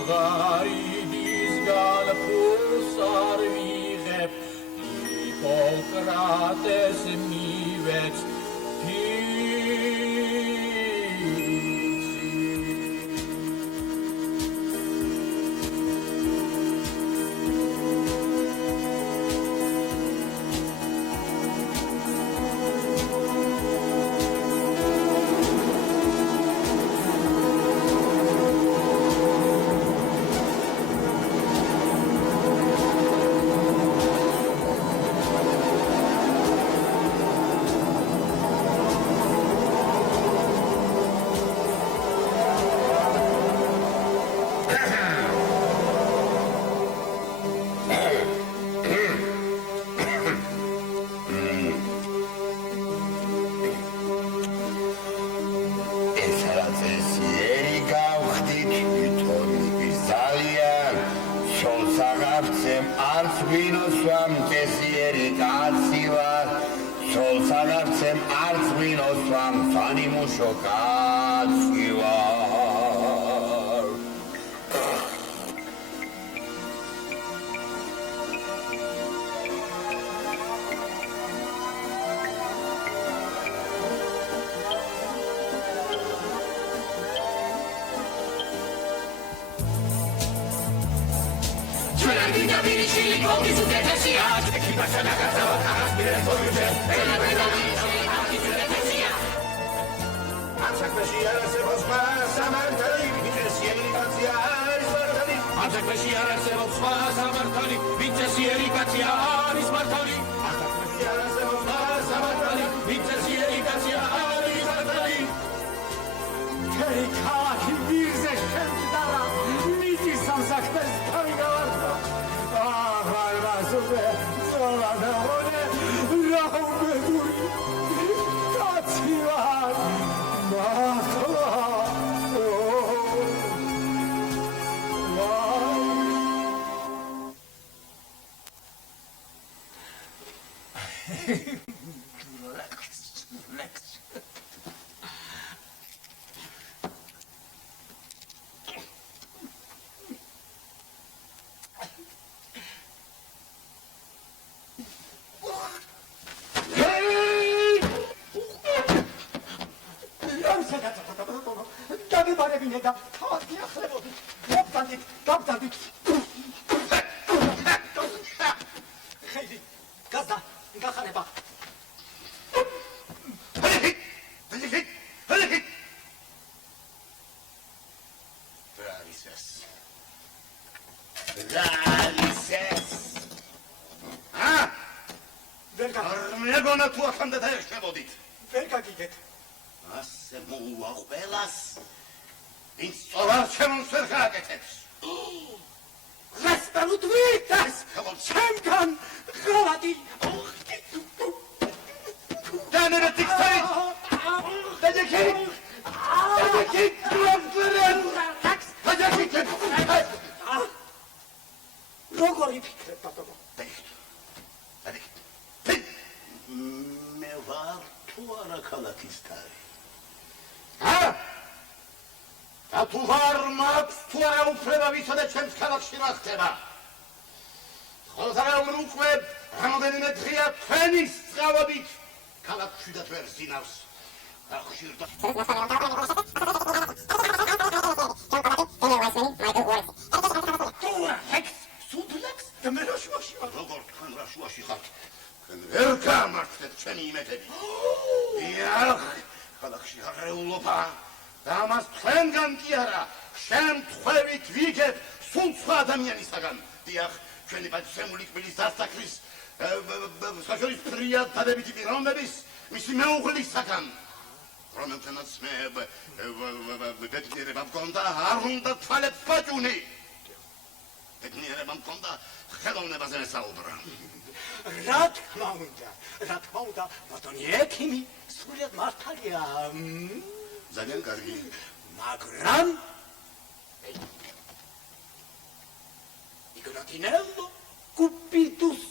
ღარიბისგან ფულს არ ვიღებ ჰიპოკრატეს მივეც ძალიან კარგი. მაგრამ იგრატინელო კუპიდუს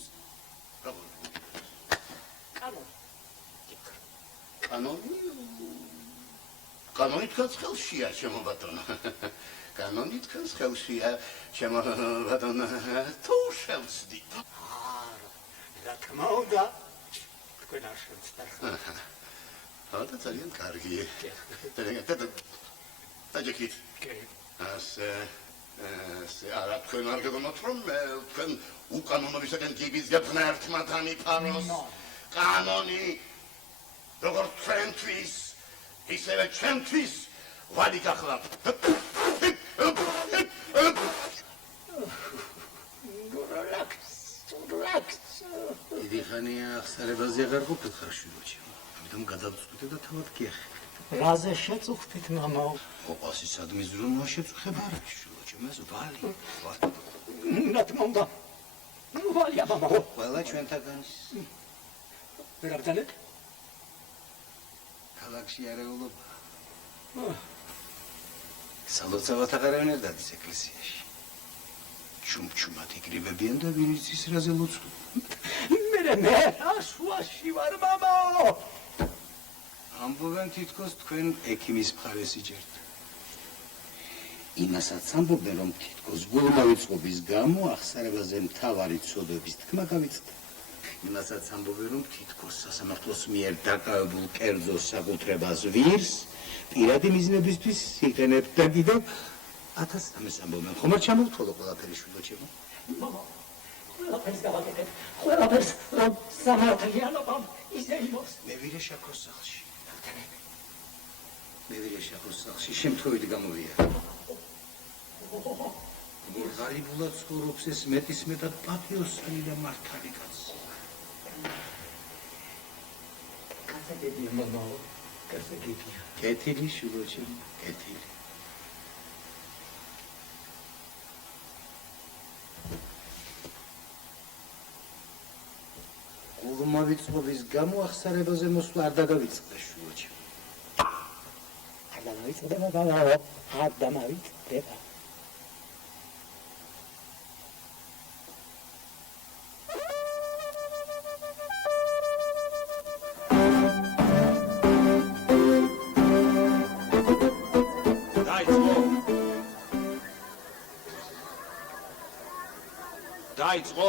კანონი tkans ხელშია, ჩემო ბატონო. კანონი tkans ხელშია, ჩემო ბატონო. თუ შევცდით. რა თქმა უნდა, თქვენ არ შევცდით. და ძალიან კარგი. დაჯექით. ასე არა თქვენ არ გეგმოთ რომ თქვენ უკანონობისაგან გიბიზგებთ ერთმანეთ ამიფაროს. კანონი როგორც ჩვენთვის ისევე ჩვენთვის ვალი გახლავთ. დიდი ხანია ახსარებაზე აღარ ყოფილ შვიდოჩი. ამიტომ გადავწყვიტე და თავად გიახე. რაზე შეწუხდით მამაო? ყოფასი სადმის ზრუნვა შეწუხება არა შვიდოჩი, მას ვალი. რა თქმა უნდა. ვალია მამაო. ყველა ჩვენთაგანის. ვერ აგძანეთ? ქალაქში არეულობა. სალოცავად აღარავინ არ დადის ეკლესიაში. ჩუმჩუმად იკრიბებიან და ვინც ის რაზე ლოცვა. მე აშუაში ვარ მამაო. ამბობენ თითქოს თქვენ ექიმის მხარეს იჯერთ. იმასაც ამბობენ რომ თითქოს გულმავიწყობის გამო ახსარებაზე მთავარი ცოდვების თქმა გავიწყდა. იმასაც ამბობენ რომ თითქოს სასამართლოს მიერ დაკავებულ კერძო საკუთრებას ვირს პირადი მიზნებისთვის იყენებთ და კიდევ 1300 ამბობენ. ხომ არ ჩამოვთვალო ყველაფერი შვიდოჩემო? მამაო, ყველაფერს გავაკეთებ, ყველაფერს რომ სამართლიანობამ ისე იმოს. მე ვირე შაქროს სახლში. მე ვირე შაქროს სახლში შემთხვევით გამოვია. ღარიბულად ცხოვრობს ეს მეტისმეტად პატიოსანი და მართალი კაცი. გასაგებია მამაო, გასაგებია. კეთილი შვიდოჩემო, კეთილი. გულმავიწყობის გამო ახსარებაზე მოსვლა არ დაგავიწყდა შვიდოჩემო. არ დამავიწყდება მამაო, არ დამავიწყდება. დაიწყო.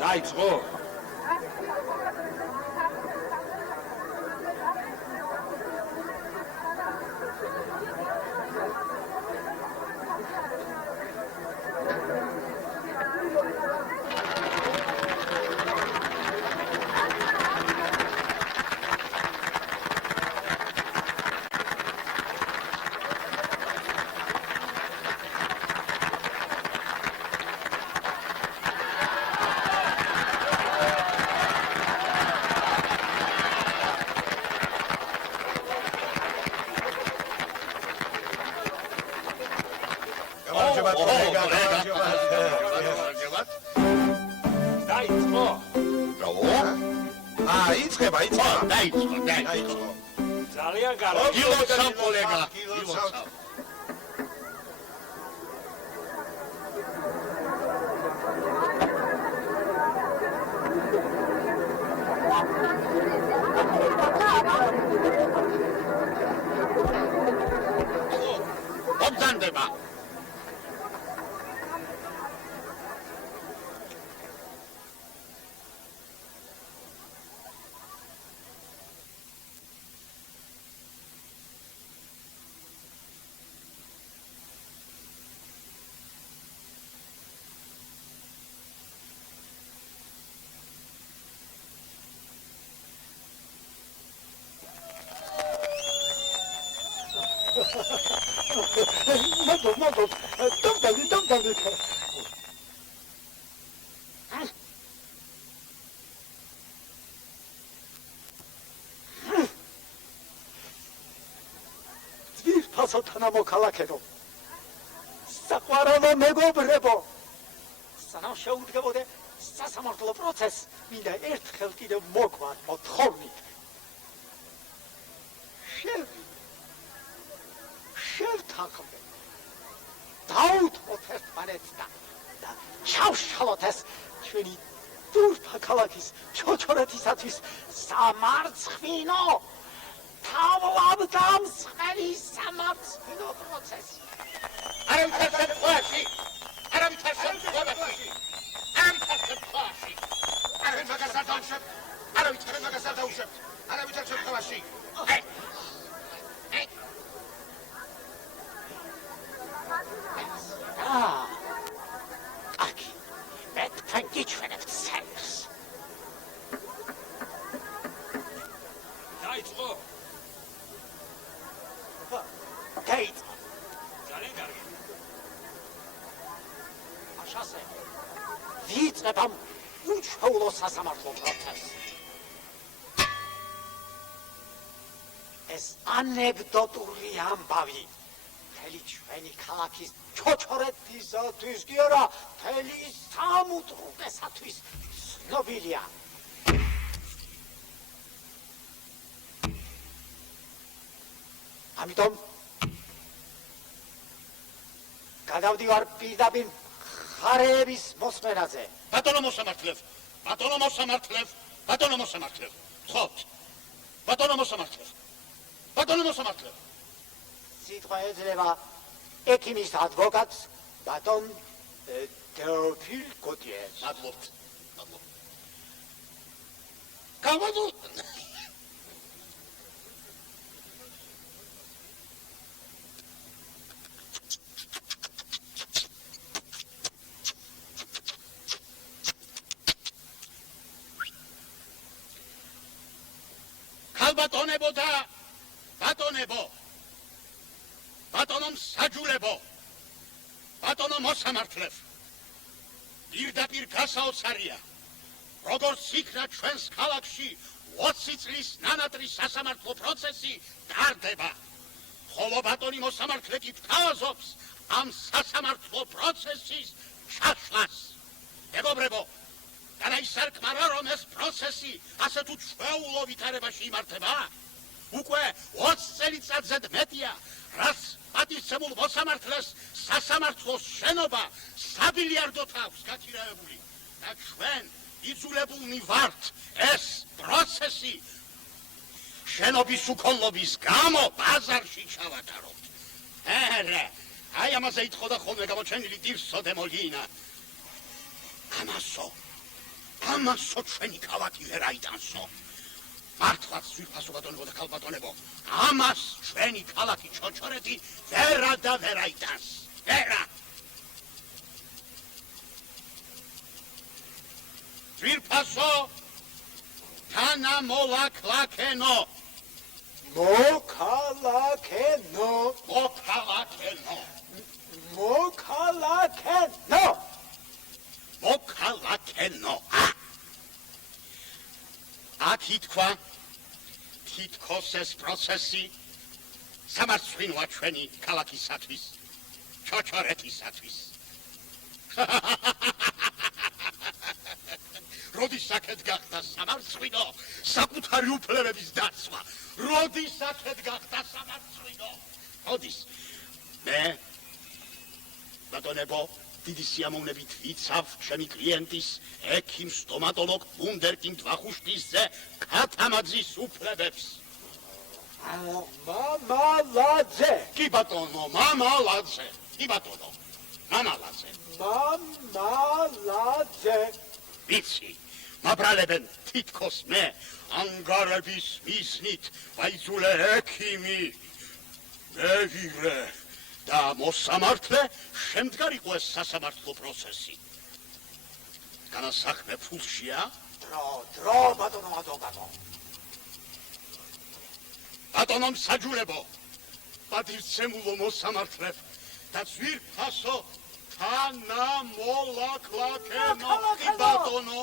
დაიწყო. დაიწყო. იწყება. დაიწყო. ძალიან კარგი. გილოცავ კოლეგა. გილოცავ. ობძანდება. მოდო, დამდამდი. ძვირფასო თანამოქალაქეო, საყვარელო მეგობრებო, სანამ შეუდგებოდე სასამართლო პროცესს, მინდა ერთხელ კიდევ მოგვართ მოთხოვნით. შევთანხმდეთ. დაუთმოთ ერთმანეთს და ჩავშალოთ ეს ჩვენი დურფა ქალაქის ჩოჩორეთისათვის სამარცხვინო თავლაბდამსხმელი სამარცხვინო პროცესი. არავითარ შემთხვევაში არავითარ შემთხვევაში არავითარ შემთხვევაში აკი მე თქვენ გიჩვენებთ საერს. დაიწყო დაიწყო. ძალიან კარგი. აშასე ვიწყებ ამ უჩვეულო სასამართლო პროცესს. ეს ანეკდოტური ამბავი მთელი ჩვენი ქალაქის ჩოჩორეთისათვის კი არა, მთელი სამუტრუკესათვის ცნობილია. ამიტომ გადავდივარ პირდაპირ მხარეების მოსმენაზე. ბატონო მოსამართლებ, ხოთ. ბატონო მოსამართლებ. სიტყვა ეძლევა ექიმის ადვოკატს ბატონ თეოფილ გოტიეს. მადლობთ. გავადო. ბატონებო და ბატონებო, ბატონო მსაჯულებო, ბატონო მოსამართლებ, პირდაპირ გასაოცარია, როგორც იქნა ჩვენს ქალაქში 20 წლის ნანატრის სასამართლო პროცესი ტარდება, ხოლო ბატონი მოსამართლე კი გთავაზობს ამ სასამართლო პროცესის ჩაშლას. მეგობრებო, განაისარკმარა, რომ ეს პროცესი ასე თუ ჩვეულო ვითარებაში იმართება? უკვე 20 წელიწადზე მეტია, რაც პატივცემულ მოსამართლეს სასამართლოს შენობა საბილიარდოდ აქვს გაქირავებული და ჩვენ იძულებულნი ვართ ეს პროცესი შენობის უქონლობის გამო ბაზარში ჩავატაროთ. აი ამაზე იტყოდა ხოლმე გამოჩენილი ტირსო დე მოლინა. ამასო ჩვენი ქალაქი ვერ აიტანსო. მართლაც ვიფასო ბატონებო და ქალბატონებო, ამას ჩვენი ქალაქი ჩოჩორეთი ვერა და ვერ აიტანს. ვერა. ვიფასო თანამოლაკლაკენო. მოკალაკენო. აქ ითქვა თითქოს ეს პროცესი სამარცხვინოა ჩვენი ქალაქისათვის, ჩოჩორეთისათვის. როდის აქეთ გახდა სამარცხვინო საკუთარი უფლებების დაცვა? როდის აქეთ გახდა სამარცხვინო? როდის? მე ბატონებო დიდი სიამოვნებით ვიცავ ჩემი კლიენტის ექიმ სტომატოლოგ ვუნდერკინდ ვახუშტისძე კათამაძის უფლებებს. მამალაძე. კი ბატონო, მამალაძე. კი ბატონო, მამალაძე. ვიცი, მაბრალებენ თითქოს მე ანგარების მიზნით ვაიძულე ექიმი მევიღრე და მოსამართლე შემდგარიყო ეს სასამართლო პროცესი. განასახმე ფულშია? დრო, ბატონო ადვოკატო. ბატონო მსაჯულებო, პატივცემულო მოსამართლებ და ძვირფასო თანამოლაკლაკენო. კი ბატონო,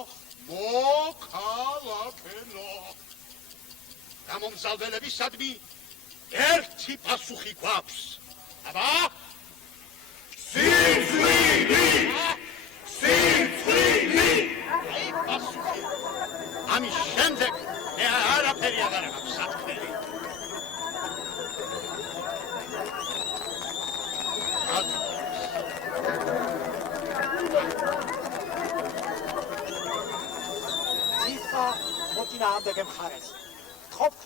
მოკალაკენო. გამომზალველებისადმი ერთი პასუხი გვაქვს. აბა? სიცხვილი! აი პასუხი. ამის შემდეგ მე არაფერი აღარ აქვს სათქმელი. მოწინააღმდეგე მხარეს. გთხოვთ,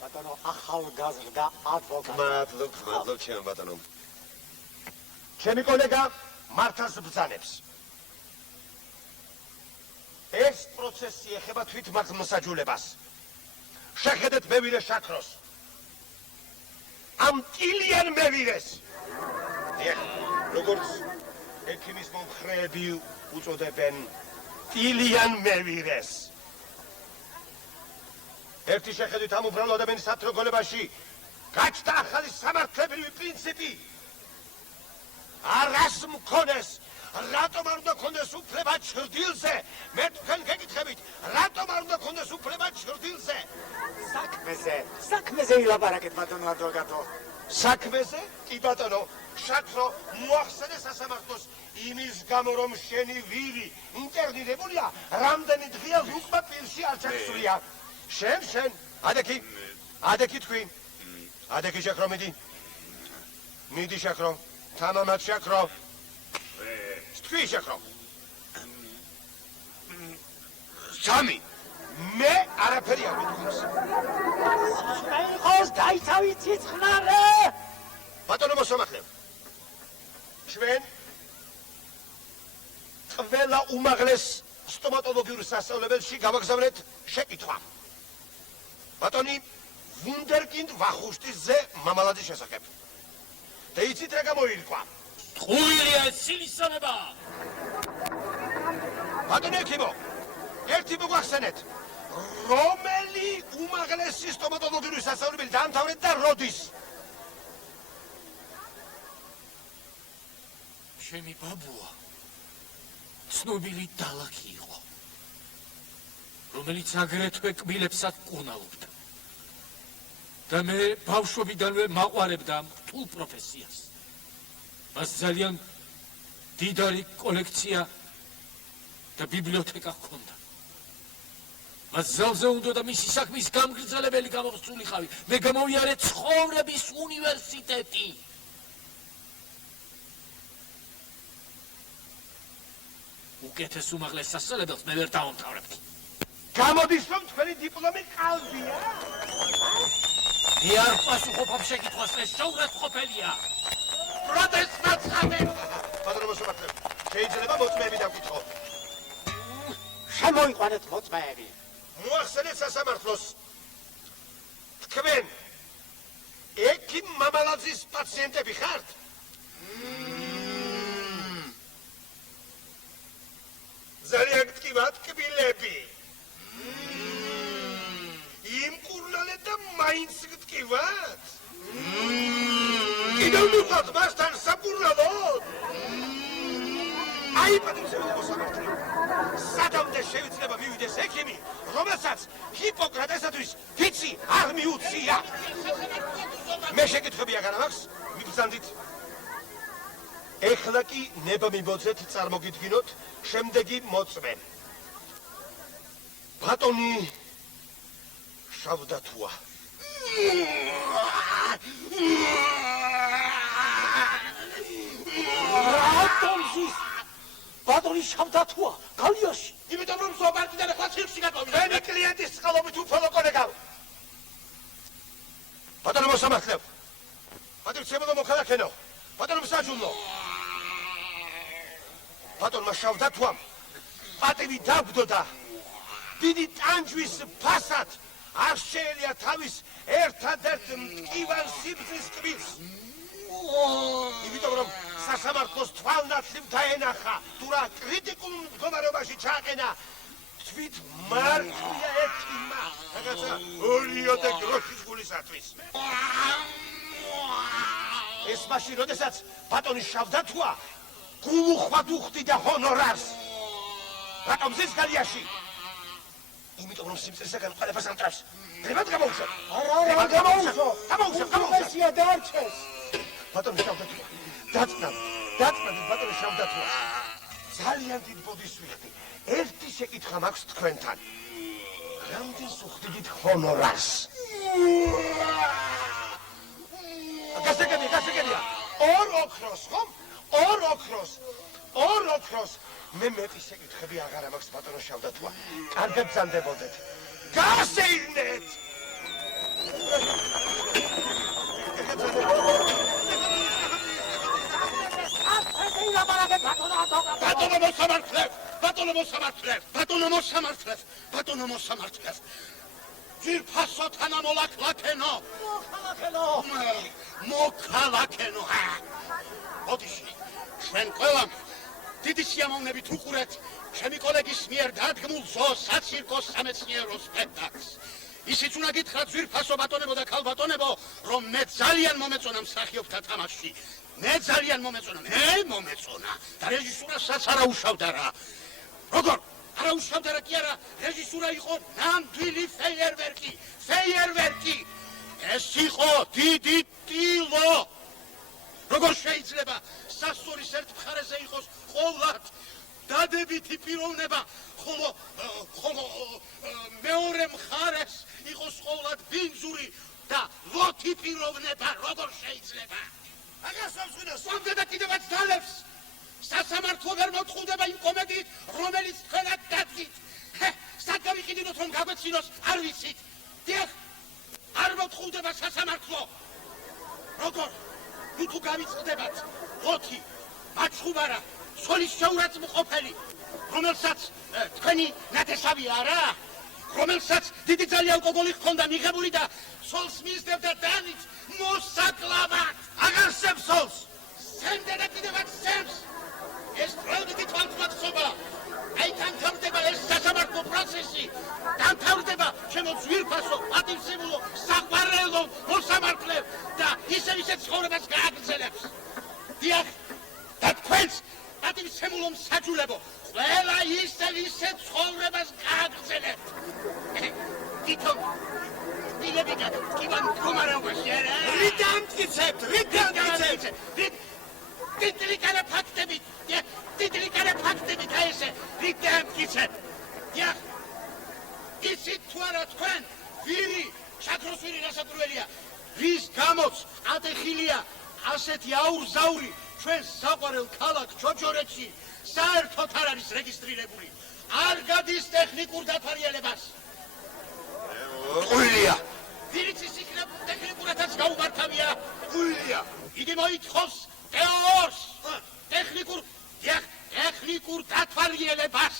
ბატონო, ახალგაზრდა ადვოკატი. მადლობ, ჩემ ბატონო. ჩემი კოლეგა მართას ბრძანებს. ეს პროცესი ეხება თვითმართლმსაჯულებას. შეხედეთ მევირე შაქროს. ამ ტილიან მევირეს. როგორც ექიმის მომხრეები უწოდებენ ტილიან მევირეს. ერთი შეხედვით ამ უბრალო ადამიანის სათროგოლებაში გაჩნდა ახალი სამართლებრივი პრინციპი. არას მქონეს, რატომ არ უნდა ქონდეს უფლება ჩრდილზე? მე თქვენ გეკითხებით, რატომ არ უნდა ქონდეს უფლება ჩრდილზე? საქმეზე ილაპარაკეთ, ბატონო ადვოკატო. საქმეზე? კი ბატონო, შაქრო მოახსენე სასამართლოს იმის გამო, რომ შენი ვირი ინტერნირებულია, რამდენი დღეა უკმა პირში არ ჩახსულია. შენ, ადექი თქვი. ადექი შაქრო მიდი. მიდი შაქრო. თამამად შაქრო. თქვი შაქრო. სამი. მე არაფერი არ მითქოს. ხოს გაიცავი ციხნარე. ბატონო მოსამართლე. ჩვენ ყველა უმაღლეს სტომატოლოგიურ სასწავლებელში გავაგზავნეთ შეკითხვა. ბატონი ვუნდერკინდ ვახუშტისზე მამალაძის შესახებ. და იცით რა გამოირკვა? ტყუილია სილისონება. ბატონი ექიმო, ერთი მოგვახსენეთ. რომელი უმაღლესი სტომატოლოგიური სასწავლებელი დაამთავრეთ და როდის? ჩემი ბაბუა ცნობილი დალაქი იყო, რომელიც აგრეთვე კბილებსაც კუნალობდა. და მე ბავშვობიდანვე მაყვარებდა ამ რთულ პროფესიას. მას ძალიან დიდარი კოლექცია და ბიბლიოთეკა ჰქონდა. მას ზალზე უნდა და მისი საქმის გამგრძელებელი გამოსულიყავი. მე გამოვიარე ცხოვრების უნივერსიტეტი. უკეთეს უმაღლეს სასწავლებელს მე ვერ დავამთავრებდი. გამოდის რომ თქვენი დიპლომი ყალბია? მე არ პასუხობ ამ შეკითხვას, ეს შეურაცხყოფელია. პროტესტაცამი. ბატონო მოსამართლე, შეიძლება მოწმეები დავკითხო. შემოიყვანეთ მოწმეები. მოახსენეთ სასამართლოს. თქვენ ექიმ მამალაძის პაციენტები ხართ? ძალიან გტკივათ კბილები. იმკურნალეთ და მაინც გტკივათ? კიდევ მივყავთ მასთან საკურნალოდ? აი პატივისცემელი მოსამართლე. სადამდე შეიძლება მივიდეს ექიმი, რომელსაც ჰიპოკრატესათვის ფიცი არ მიუწია? მე შეკითხები აღარ მაქვს, მიგზანდით. ეხლა კი ნება მიმოძეთ, წარმოგიდგინოთ შემდეგი მოწმე. ბატონი შავდათუა. რატომ ზის? ბატონი შავდათუა, გალიაში. იმიტომ რომ ზოგადად ახლა ციხში გატოვე. მე კლიენტის წყალობით უფალო კოლეგავ. ბატონო მოსამართლე. პატივისცემელო მოქალაქენო. ბატონო მსაჯულო. ბატონმა შავდათუამ პატივი დაგვდოდა. დიდი ტანჯვის ფასად არ შეელია თავის ერთადერთ მტკივარ სიბრძნის კბილს. იმიტომ რომ სასამართლოს თვალნათლივ დაენახა, თუ რა კრიტიკულ მდგომარეობაში ჩააყენა თვით მართლია ექიმმა, რაღაცა 2 გროშის გულისათვის. ეს მაშინ, როდესაც ბატონი შავდათუა გულუხვად უხდიდა ჰონორარს. რატომ ზის გალიაში? იმიტომ რომ სიმწირისაგან ყველაფერს ამტრავს. დებად გამოუშვა. არა, გამოუშვა. გამოუშვა. დაარჩეს. ბატონი შავდათუა. დაწნათ ბატონი შავდათუა. ძალიან დიდ ბოდის ვიხდი. ერთი შეკითხვა მაქვს თქვენთან. რამდენს უხდიდით ჰონორარს? გასაგებია. 2 ოქროს, ხომ? 2 ოქროს. მე მეტი შეკითხები აღარ მაქვს ბატონო შავდათუა. კარგად ბრძანდებოდეთ. გასეირნეთ! ბატონო მოსამართლე! ძირფასო თანამოლაქლაქენო! მოქალაქენო! ოდიში, ჩვენ ყველამ დიდი სიამოვნებით უყურეთ ჩემი კოლეგის მიერ დადგმულ ზოოსაცირკო სამეცნიერო სპექტაკლს. ისიც უნდა გითხრათ ძვირფასო ბატონებო და ქალბატონებო, რომ მე ძალიან მომეწონა მსახიობთა თამაში. მე ძალიან მომეწონა და რეჟისურასაც არა უშავდა რა. როგორ? არა უშავდა რა კი არა, რეჟისურა იყო ნამდვილი ფეიერვერკი. ეს იყო დიდი ტილო. როგორ შეიძლება სასტურის ერთ მხარეზე იყოს ყოვლად დადებითი პიროვნება, ხოლო მეორე მხარეს იყოს ყოვლად ბინძური და ლოთი პიროვნება, როგორ შეიძლება? აგასავს ვინას სამდედა კიდევაც დალებს. სასამართლო ვერ მოთხოვდება იმ კომედიით, რომელიც თქვენად დადგით. სად გავიყიდინოთ, რომ გაგვეცინოს, არ ვიცით. დიახ, არ მოთხოვდება სასამართლო. როგორ? ნუ თუ გავიწყდებათ ლოთი, მაჩხუბარა, სოლის შეურაცხმყოფელი, რომელსაც თქვენი ნათესავია არა? რომელსაც დიდი ძალი ალკოგოლი ჰქონდა მიღებული და სოლს მისდევდა დანით მოსაკლავად. აღარ სემს სოლს. სემდა და კიდევაც სემს. ეს პროდუქტი თვალთვალთობა. აი დამთავრდება ეს სასამართლო პროცესი. დამთავრდება ჩემო ძვირფასო, პატივსემულო, საყვარელო მოსამართლე და ისევ ცხოვრებას გააგრძელებს. დიახ, და თქვენს პატივსემულო მსაჯულებო, ყველა ისე ცხოვრებას გააგრძელებთ. თვითონ მილები კიდევ მდგომარეობაში არა? რით დამტკიცებთ? დიდლიკანა ფაქტებით აი ესე რით დამტკიცებთ? დიახ, იცით თუ არა თქვენ ვირი შაქროსვირი რასაკვირველია, რის გამოც ატეხილია ასეთი აურზაური ჩვენ საყვარელ ქალაქ ჩოჩორეთში საერთოდ არ არის რეგისტრირებული. არ გადის ტექნიკურ დათვალიერებას. ყვილია. ვირიც ის იქნებ ტექნიკურათაც გაუმართავია. ყვილია. იგი მოითხოვს ტეორს ტექნიკურ დათვალიერებას.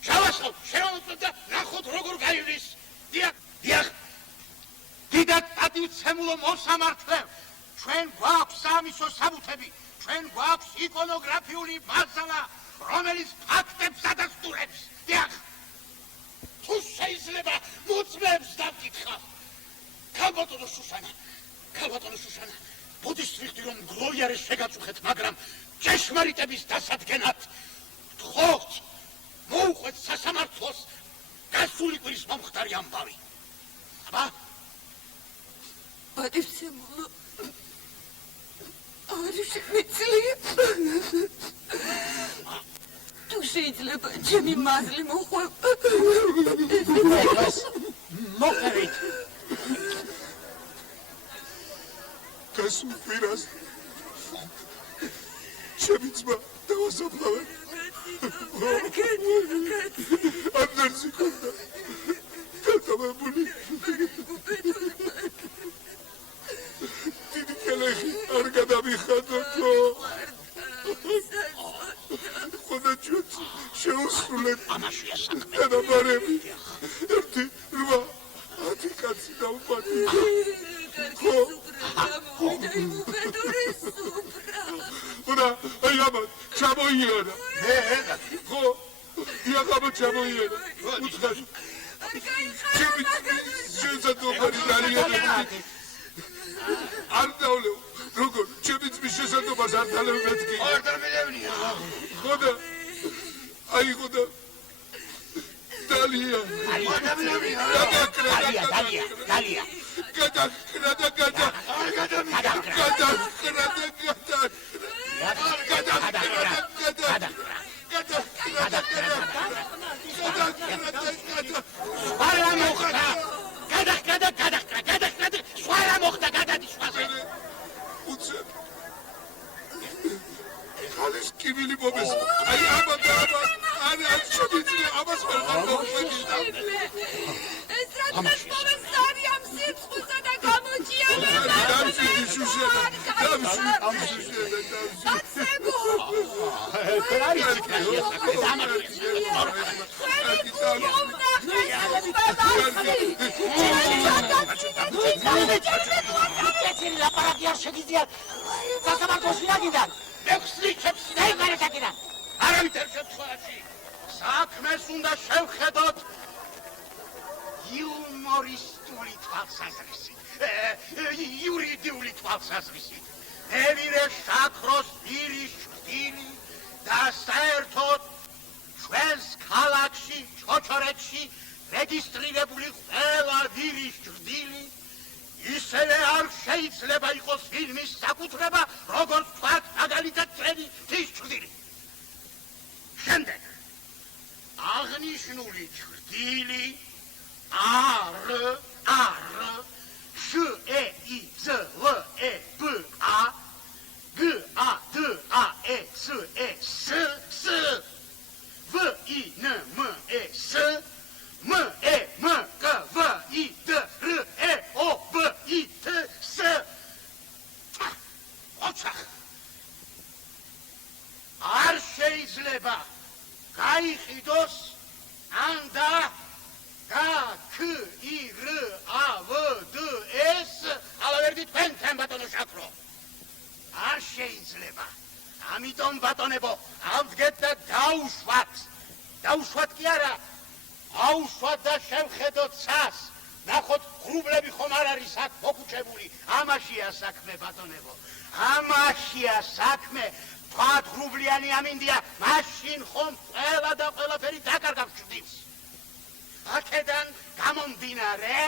შევასწავლ, შევამოწმებ და ნახოთ როგორ გაივლის. დიახ, დიდად პატივცემულო მოსამართლე, ჩვენ გვაქვს სამისო საბუთები, ჩვენ გვაქვს იკონოგრაფიული მასალა, რომელიც ფაქტებს ადასტურებს. დიახ, თუ შეიძლება მოწმეებს დავკითხა. ქალბატონო შუშანა, ბუდის ვიხდი რომ გლოვიარეს შეგაწუხეთ, მაგრამ ჭეშმარიტების დასადგენად გთხოვთ, მოუყვეთ სასამართლოს გასული კვირის მომხდარი ამბავი. აბა? პატივცემულო, არ შემიძლია. თუ შეიძლება ჩემი მაზლი მოხვევ. მოხერით. გასულ კვირას ჩემი ძმა დავასაფლავე. ანდერსი ქონდა გატოვებული. დიდი კელეხი არ გადამიხადოთო. ხოდა ჩვენც შეუსრულეთ ამაშია საქმე. დანაბარები. 1-8 კაცი დავპატი. ხოდა აი აბა ჩამოიერა. ხო იახაბა ჩამოიერა. უცხად ჩემი შესაძლებელი დარიანები არ დავლევ. როგორ ჩემი ძმის შესაძლებას არ დავლევ მეთქი. არ დამილევნია. ხოდა დალია. დალია. საქმეს უნდა შევხედოთ იუმორისტული თვალსაზრისით, იურიდიული თვალსაზრისით. ნევირე შაქროს პირის ჭრილი და საერთოდ ჩვენს ქალაქში, ჩოჩორეთში რეგისტრირებული ყველა ვირის ჭრილი ისევე არ შეიძლება იყოს ფილმის საკუთრება, როგორც თქვათ, მაგალითად ჩვენი თის ჭრილი. შემდეგ აღნიშნული ჭრილი არ შეიძლება გაიყიდოს ანდა გაქ-ირ-ა-ვ-დ-ეს ალავერდი თქვენთან ბატონო შაქრო. არ შეიძლება. ამიტომ ბატონებო, ავდგეთ და დაუშვათ. დაუშვათ კი არა, აუშვათ და შევხედოთ ცას. ნახოთ, ღრუბლები ხომ არ არის აქ მოკუჩებული. ამაშია საქმე ბატონებო. ამაშია საქმე. თქვათ ღრუბლიანი ამინდია, მაშინ ხომ ყველა და ყველაფერი დაკარგავს ჭრილს. აქედან გამომდინარე,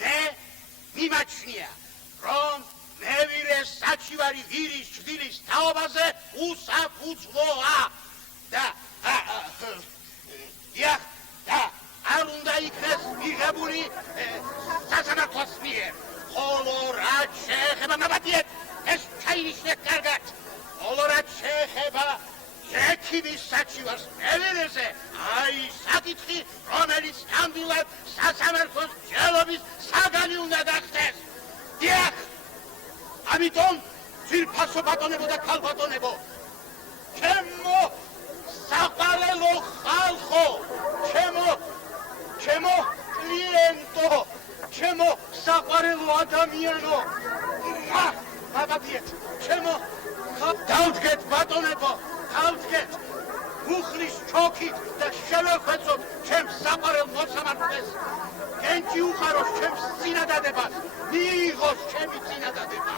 მე მიმაჩნია, რომ ნევირე საჩივარი ვირის ჭრილის თაობაზე უსაფუძვლოა და არ უნდა იქნეს მიღებული სასამართლოს მიერ. ხოლო რაც შეეხება მაბადიეთ, ეს ჩაინიშნეთ კარგად. ხოლო რაც შეეხება ექიმის საჩივარს ნევირეზე, აი საკითხი, რომელიც ნამდვილად სასამართლოს მსჯელობის საგანი უნდა გახდეს. დიახ, ამიტომ ძირფასო ბატონებო და ქალბატონებო, ჩემო საყვარელო ხალხო, ჩემო კლიენტო, ჩემო საყვარელო ადამიანო, მაბადიეთ, ჩემო დავდგეთ ბატონებო, დავდგეთ მუხლის ჩოქით და შევეხვეწოთ ჩემს საყვარელ მოსამართლეს. გენჯი უხაროს ჩემს წინადადებას, მიიღოს ჩემი წინადადება.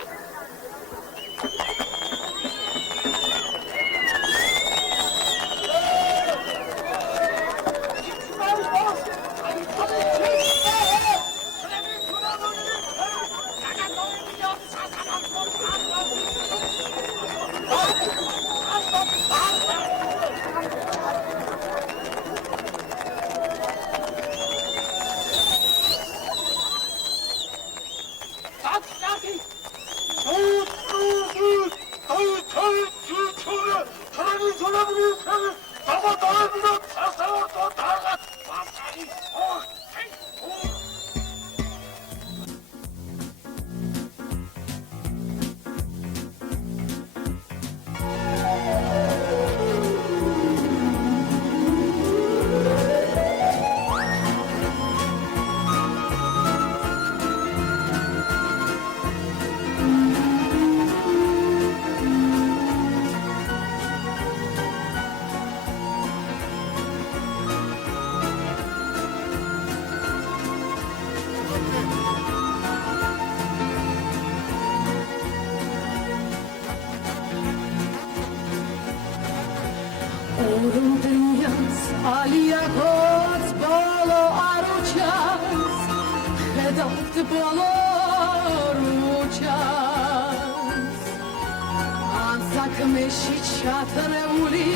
საქმეში ჩათრეული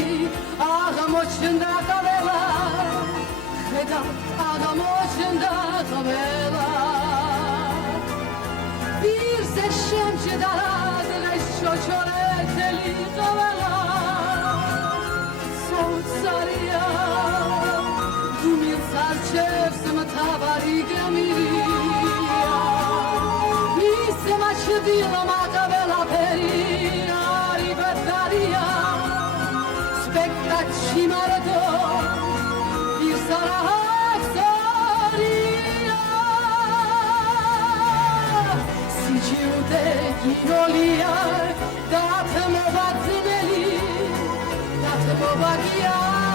აღმოჩნდა ყველა, ხედავთ აღმოჩნდა ყველა. პირზე შემჯდარა დღეს ჩოჩორეთელი ყველა, სოუცარია გუმილს არჩევს მთავარი გემი. Roliyar, dat mı vazineli, dat mı vagiya.